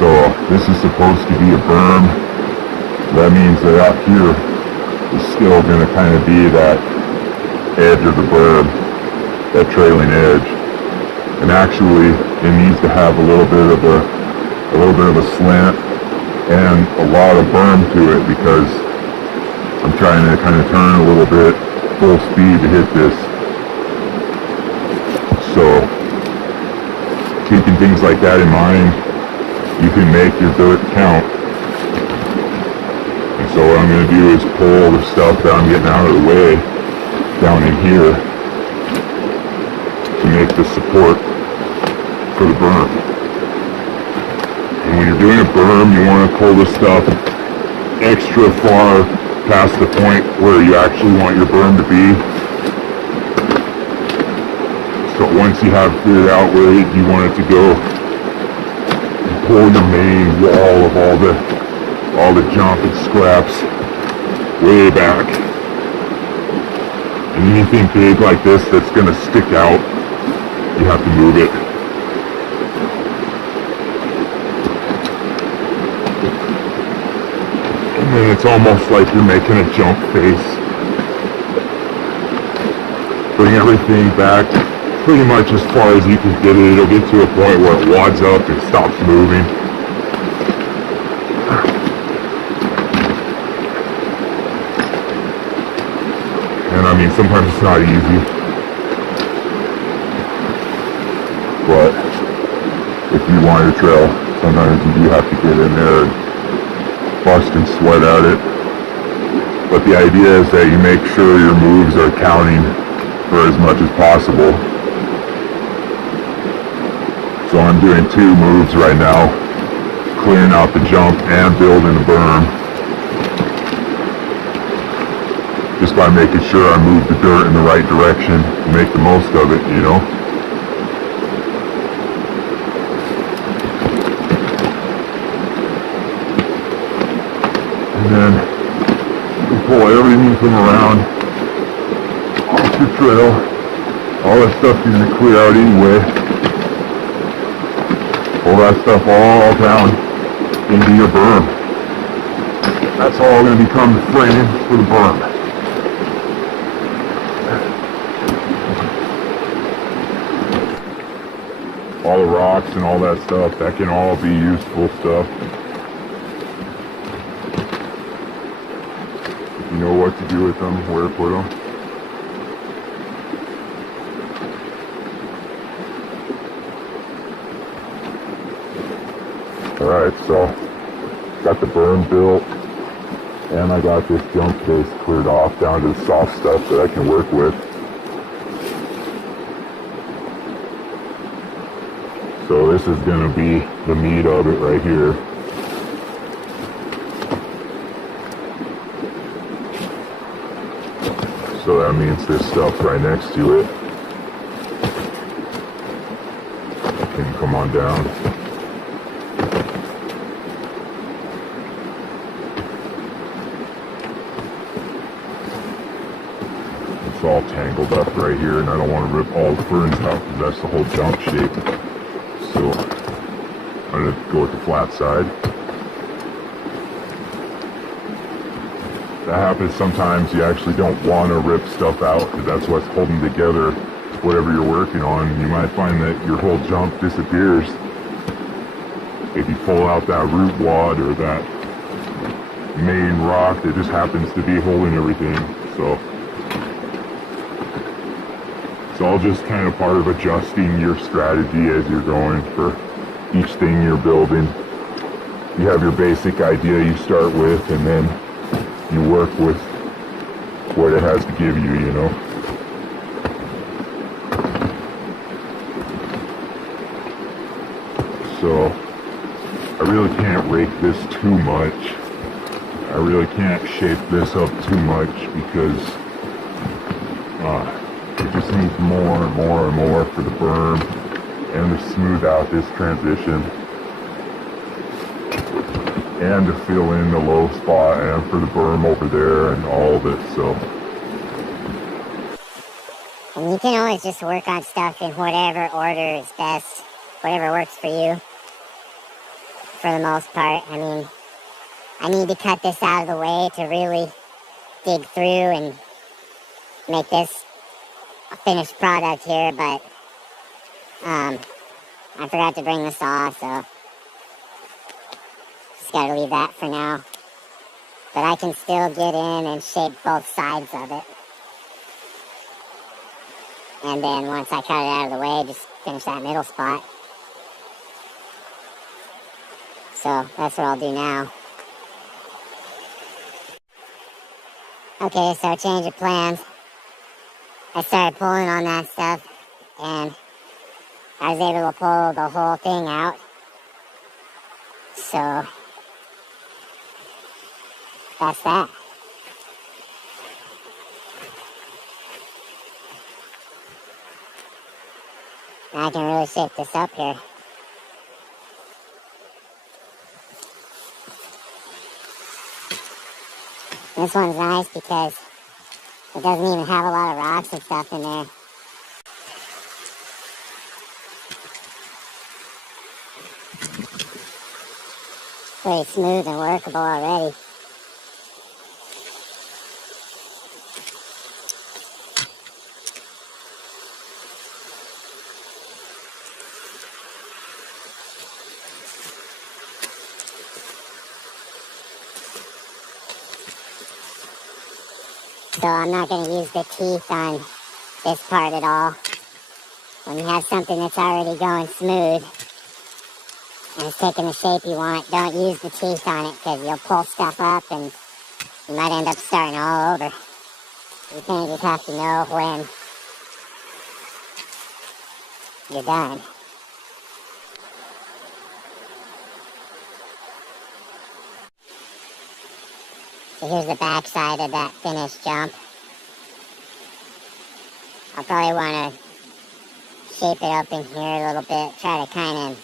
So this is supposed to be a berm. That means that out here is still going to kind of be that edge of the berm, that trailing edge. And actually, it needs to have a little bit of a slant and a lot of berm to it, because I'm trying to kind of turn a little bit full speed to hit this. So, keeping things like that in mind, you can make your dirt count. So what I'm going to do is pull the stuff that I'm getting out of the way down in here to make the support for the berm. And when you're doing a berm, you want to pull the stuff extra far past the point where you actually want your berm to be. So once you have figured out where you want it to go, you pull your main wall of all the junk and scraps way back. And anything big like this that's going to stick out, you have to move it. And then it's almost like you're making a jump face. Bring everything back pretty much as far as you can get it. It'll get to a point where it wads up and stops moving. And I mean, sometimes it's not easy, but if you want your trail, sometimes you do have to get in there and bust and sweat at it. But the idea is that you make sure your moves are counting for as much as possible. So I'm doing 2 moves right now, clearing out the jump and building the berm. Just by making sure I move the dirt in the right direction to make the most of it, you know? And then you pull everything from around off your trail. All that stuff you're going to clear out anyway. Pull that stuff all down into your berm. That's all going to become the frame for the berm. All the rocks and all that stuff, that can all be useful stuff. You know what to do with them, where to put them. Alright, so got the berm built, and I got this junk case cleared off down to the soft stuff that I can work with. So this is going to be the meat of it right here. So that means there's stuff right next to it. Can you come on down? It's all tangled up right here, and I don't want to rip all the ferns out because that's the whole jump shape. So I'm going to go with the flat side. That happens sometimes. You actually don't want to rip stuff out because that's what's holding together whatever you're working on. You might find that your whole jump disappears if you pull out that root wad or that main rock that just happens to be holding everything. So it's all just kind of part of adjusting your strategy as you're going for each thing you're building. You have your basic idea you start with, and then you work with what it has to give you, you know. So I really can't rake this too much. I really can't shape this up too much because it just needs more and more and more for the berm and to smooth out this transition and to fill in the low spot and for the berm over there and all of it. So And you can always just work on stuff in whatever order is best, whatever works for you, for the most part. I mean, I need to cut this out of the way to really dig through and make this a finished product here, but I forgot to bring the saw, so just gotta leave that for now. But I can still get in and shape both sides of it. And then once I cut it out of the way, just finish that middle spot. So that's what I'll do now. Okay, so change of plans. I started pulling on that stuff, and I was able to pull the whole thing out. So that's that. Now I can really shape this up here. This one's nice because it doesn't even have a lot of rocks and stuff in there. Pretty smooth and workable already. So I'm not going to use the teeth on this part at all. When you have something that's already going smooth and it's taking the shape you want, don't use the teeth on it because you'll pull stuff up and you might end up starting all over. You kind of just have to know when you're done. So here's the back side of that finished jump. I'll probably want to shape it up in here a little bit, try to kind of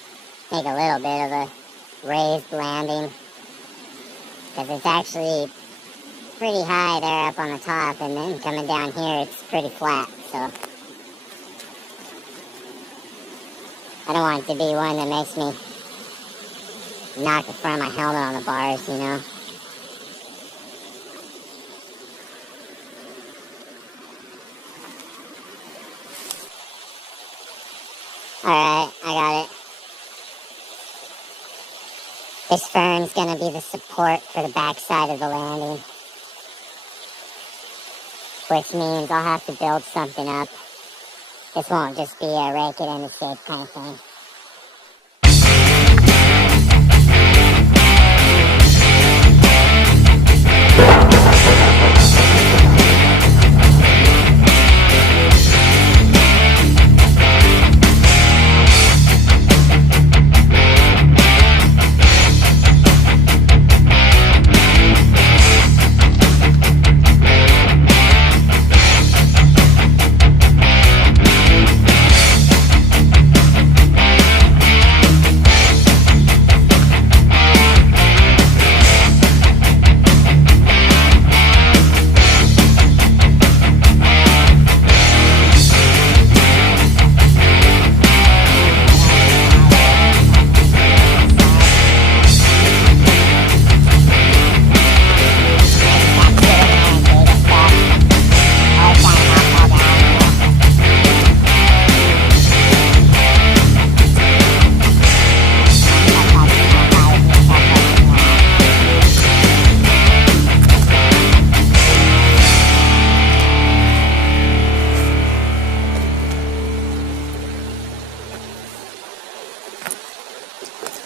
make a little bit of a raised landing, because it's actually pretty high there up on the top, and then coming down here it's pretty flat, so I don't want it to be one that makes me knock the front of my helmet on the bars, you know. Alright, I got it. This fern's gonna be the support for the back side of the landing. which means I'll have to build something up. This won't just be a rake it into shape kind of thing.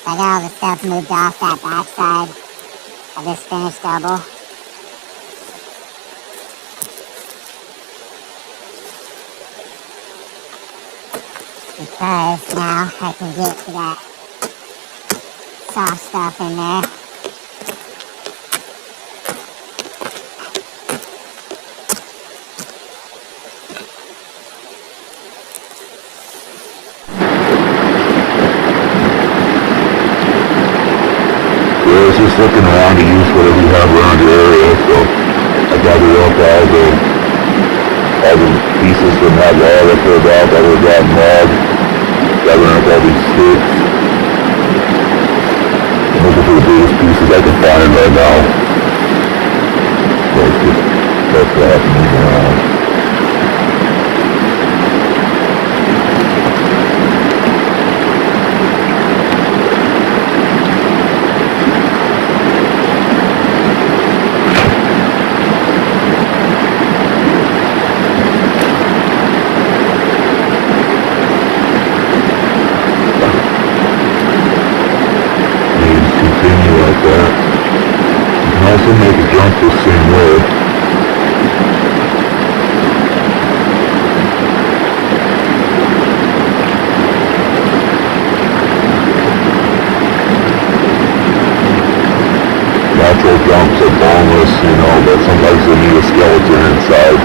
I got all the stuff moved off that backside of this finished double. Because now I can get to that soft stuff in there. I was just looking around to use whatever you have around your area, so I gathered up all the pieces from that wall I filled out, all of that mud, gathering up all these sticks. I'm looking for the biggest pieces I can find right now. So it's just that's what I have to move around. Also make a jump the same way. Natural jumps are boneless, but sometimes they need a skeleton inside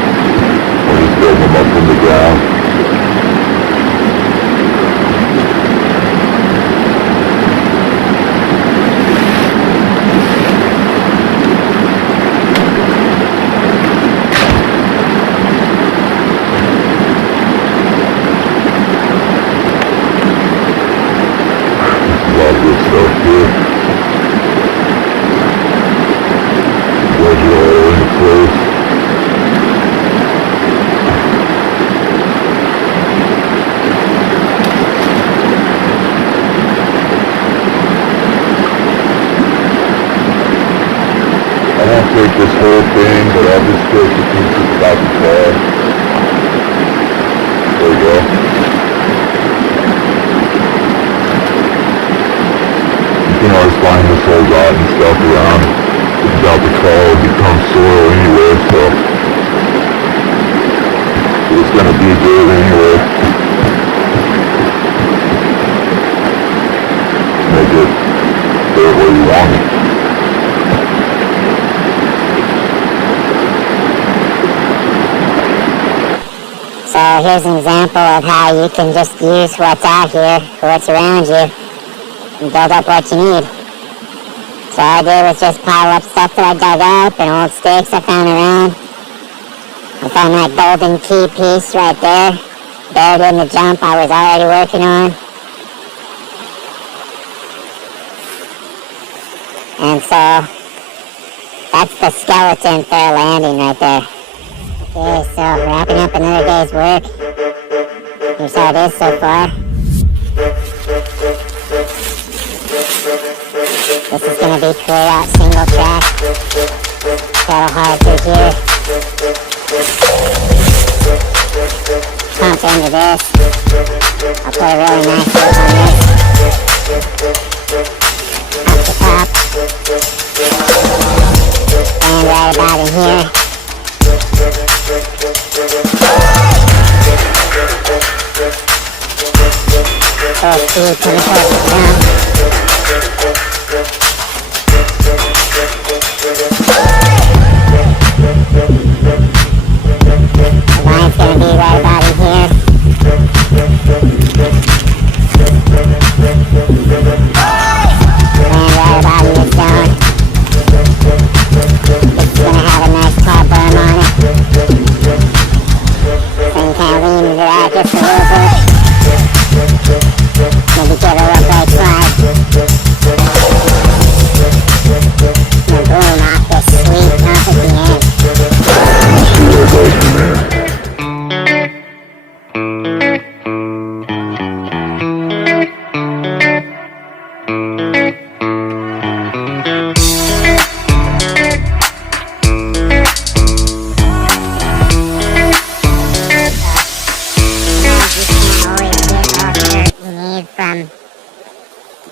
when he's building them up from the ground. Take this whole thing, but I'll just take the pieces about the car. There we go. You can always find this whole rotten stuff around. Without the car, it becomes soil anyway, so it's gonna be good anyway. Make it there where you want it. So here's an example of how you can just use what's out here, what's around you, and build up what you need. So all I did was just pile up stuff that I dug up and old sticks I found around. I found that golden key piece right there, buried in the jump I was already working on. And so that's the skeleton for a landing right there. Okay, so wrapping up another day's work. Here's how it is so far. This is going to be clear out single track. Pedal hard through here. Pump into this. I'll put a really nice loop on this. Up the top. And right about in here. Full speed coming towards the drum. The line's gonna be right about in here. And right about in this zone. It's gonna have a nice car berm on it. So you kind of lean into that just a little bit. Maybe give it a little brake slide. And boom, off this sweet jump at the end. Let's see where it goes from there.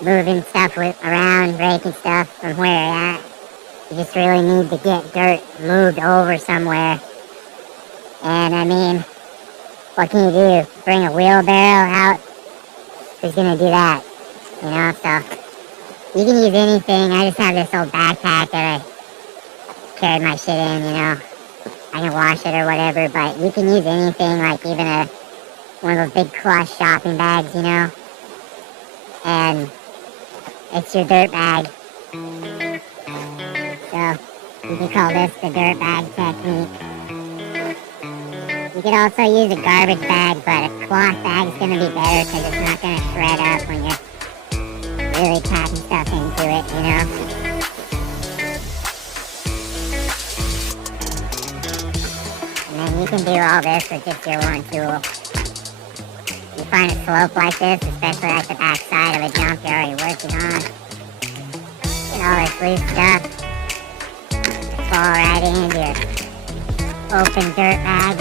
Moving stuff around, breaking stuff from where you're at. You just really need to get dirt moved over somewhere. And I mean, what can you do? Bring a wheelbarrow out? Who's gonna do that? You know, so you can use anything. I just have this old backpack that I carried my shit in, you know. I can wash it or whatever, but you can use anything, like even one of those big cloth shopping bags, you know. And it's your dirt bag. So you can call this the dirt bag technique. You could also use a garbage bag, but a cloth bag is going to be better because it's not going to shred up when you're really packing stuff into it, you know. And then you can do all this with just your one tool. You find a slope like this, especially like the back side of a jump you're already working on. Get all this loose stuff. Fall right into your open dirt bag.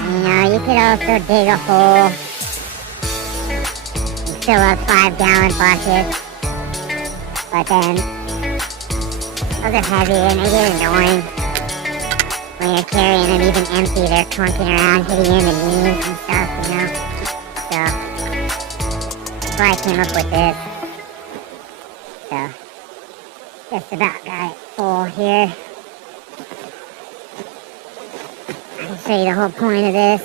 And, you know, you could also dig a hole. Fill up 5-gallon buckets, but then those are heavy and they get annoying when you're carrying them even empty. They're clunking around, hitting in the knees and stuff, you know. So that's why I came up with this. So just about got it full here. I can show you the whole point of this.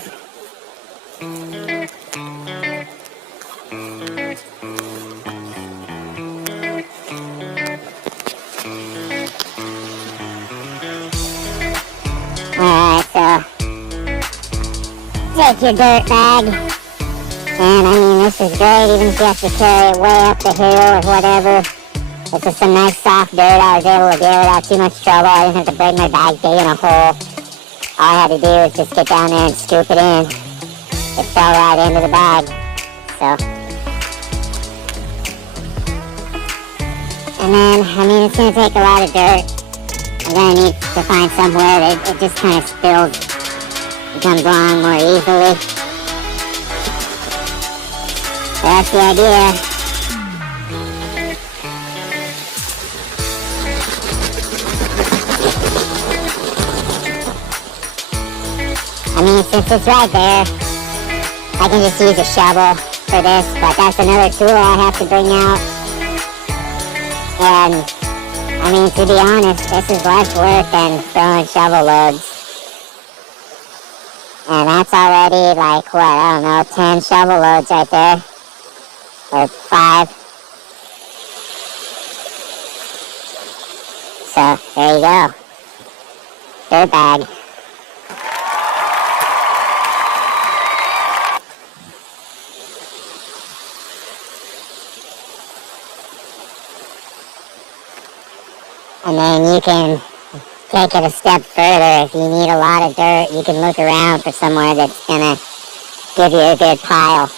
Alright, so take your dirt bag, and I mean this is great even if you have to carry it way up the hill or whatever. This is some nice soft dirt I was able to get without too much trouble. I didn't have to break my bag digging a hole. All I had to do was just get down there and scoop it in. It fell right into the bag. So, and then, I mean, it's going to take a lot of dirt. I'm going to need to find somewhere that it just kind of spills, becomes long more easily. So that's the idea. I mean, since it's right there, I can just use a shovel for this, but that's another tool I have to bring out. And I mean, to be honest, this is less work than throwing shovel loads. And that's already like, what, I don't know, 10 shovel loads right there. Or 5. So, there you go. Dirt bag. And then you can take it a step further. If you need a lot of dirt, you can look around for somewhere that's gonna give you a good pile.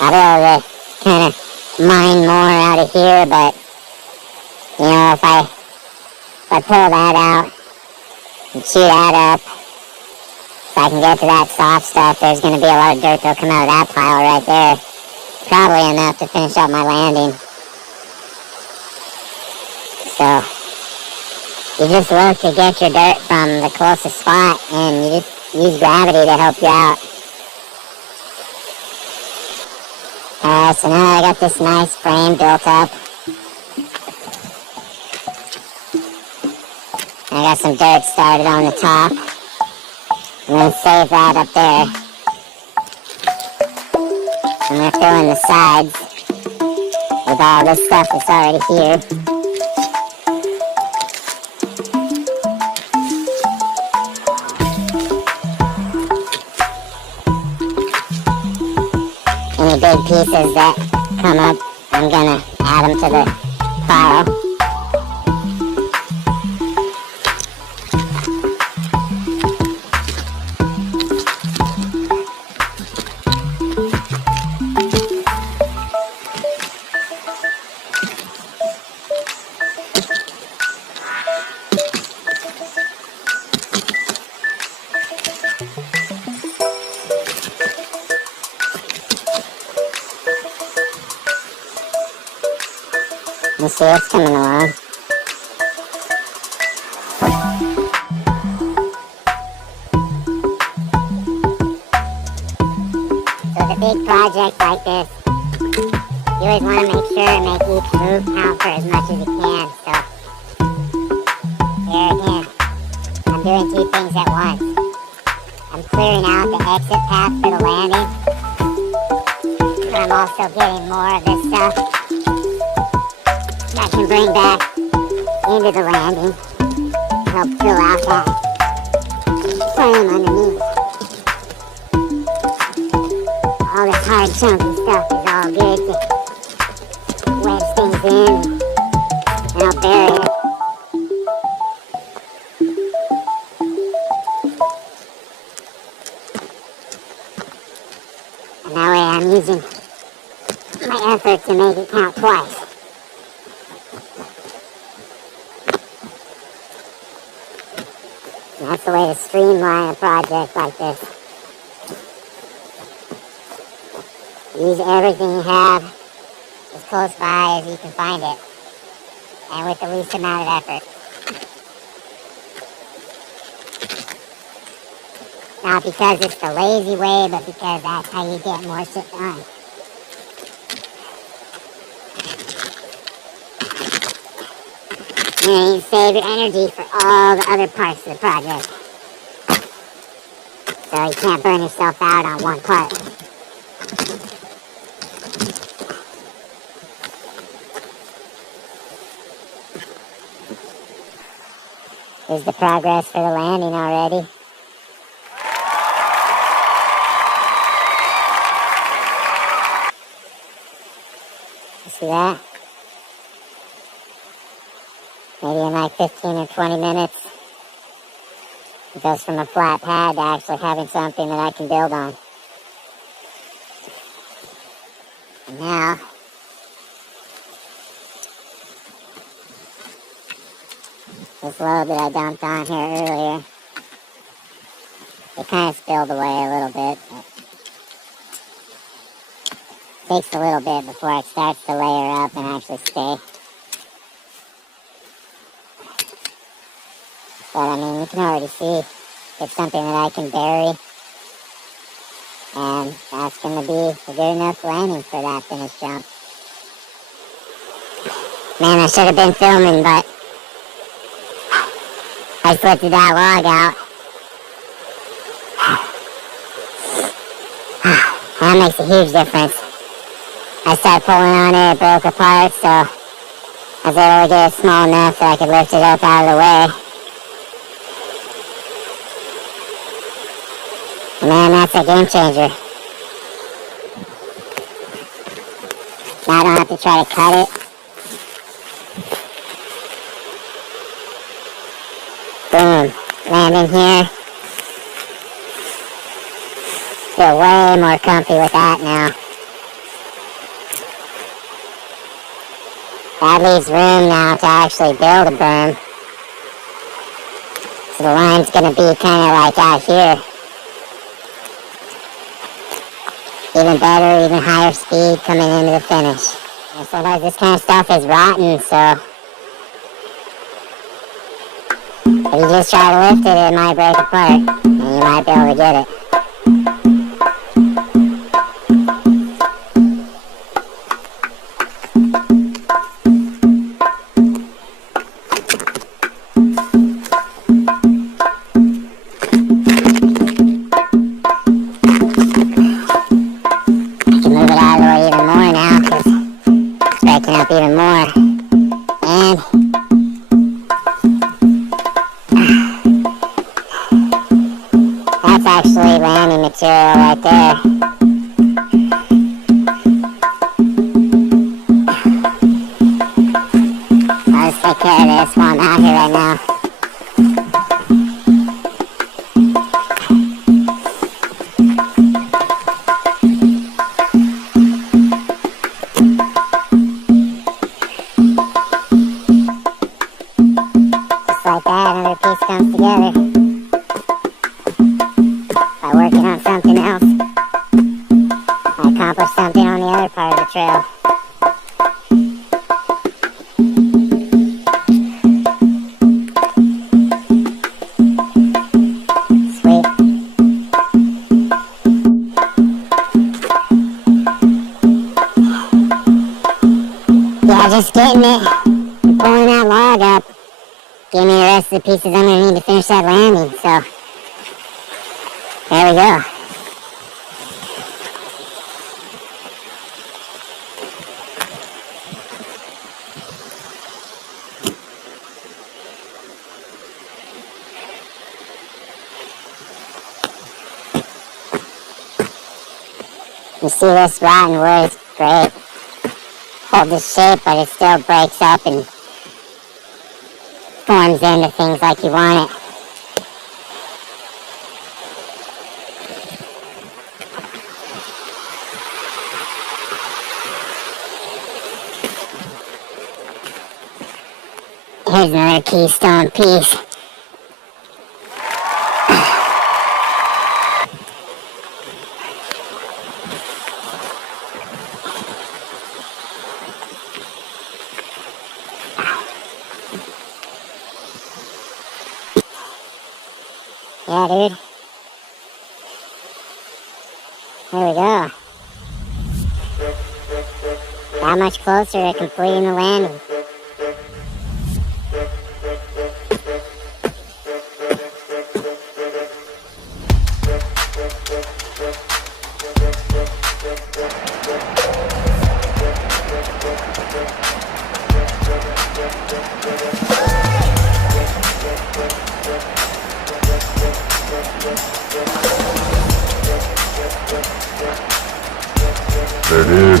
I'll be able to kind of mine more out of here, but you know, if I pull that out and chew that up, if I can get to that soft stuff, there's going to be a lot of dirt that'll come out of that pile right there. Probably enough to finish up my landing. So, you just look to get your dirt from the closest spot, and you just use gravity to help you out. Alright, so now I got this nice frame built up. I got some dirt started on the top. I'm going to save that up there. I'm going to fill in the sides with all this stuff that's already here. Any big pieces that come up, I'm going to add them to the pile. You see it's coming along. So with a big project like this, you always want to make sure to make each move count for as much as you can. So here again, I'm doing two things at once. I'm clearing out the exit path for the landing, but I'm also getting more of this stuff I can bring back into the landing, help fill out that frame underneath. All this hard chunky stuff is all good to wedge things in and help bury it. And that way I'm using my effort to make it count twice. And that's the way to streamline a project like this. Use everything you have as close by as you can find it, and with the least amount of effort. Not because it's the lazy way, but because that's how you get more shit done. And you save your energy for all the other parts of the project. So you can't burn yourself out on one part. Here's the progress for the landing already. You see that? Maybe in like 15 or 20 minutes, it goes from a flat pad to actually having something that I can build on. And now, this load that I dumped on here earlier, it kind of spilled away a little bit. It takes a little bit before it starts to layer up and actually stay. But I mean, you can already see it's something that I can bury. And that's going to be a good enough landing for that finished jump. Man, I should have been filming, but I just lifted that log out. That makes a huge difference. I started pulling on it, it broke apart, so I was able to get it small enough that I could lift it up out of the way. Man, that's a game changer. Now I don't have to try to cut it. Boom. Land in here. Feel way more comfy with that now. That leaves room now to actually build a berm. So the line's going to be kind of like out here. Even better, even higher speed coming into the finish. And sometimes this kind of stuff is rotten, so if you just try to lift it, it might break apart, and you might be able to get it. Even more, and that's actually landing material right there. I'll just take care of this while I'm out here right now. Like that, another piece comes together by working on something else. I accomplished something on the other part of the trail. Sweet. Yeah, just getting it and pulling that log up. Give me the rest of the pieces I'm going to need to finish that landing, so there we go. You see this rotten wood is great. Hold the shape, but it still breaks up and forms into things like you want it. Here's another keystone piece. Yeah, dude. There we go. That much closer to completing the landing. There it is.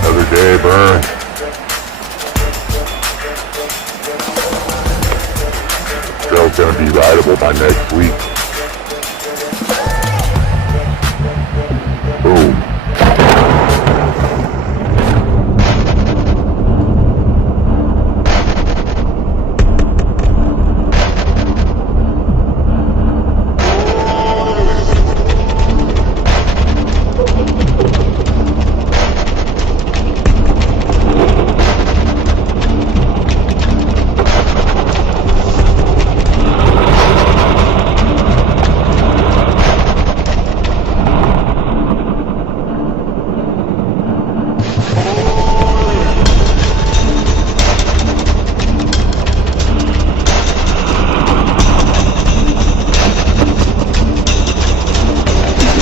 Another day burned. Trail's gonna be rideable by next week.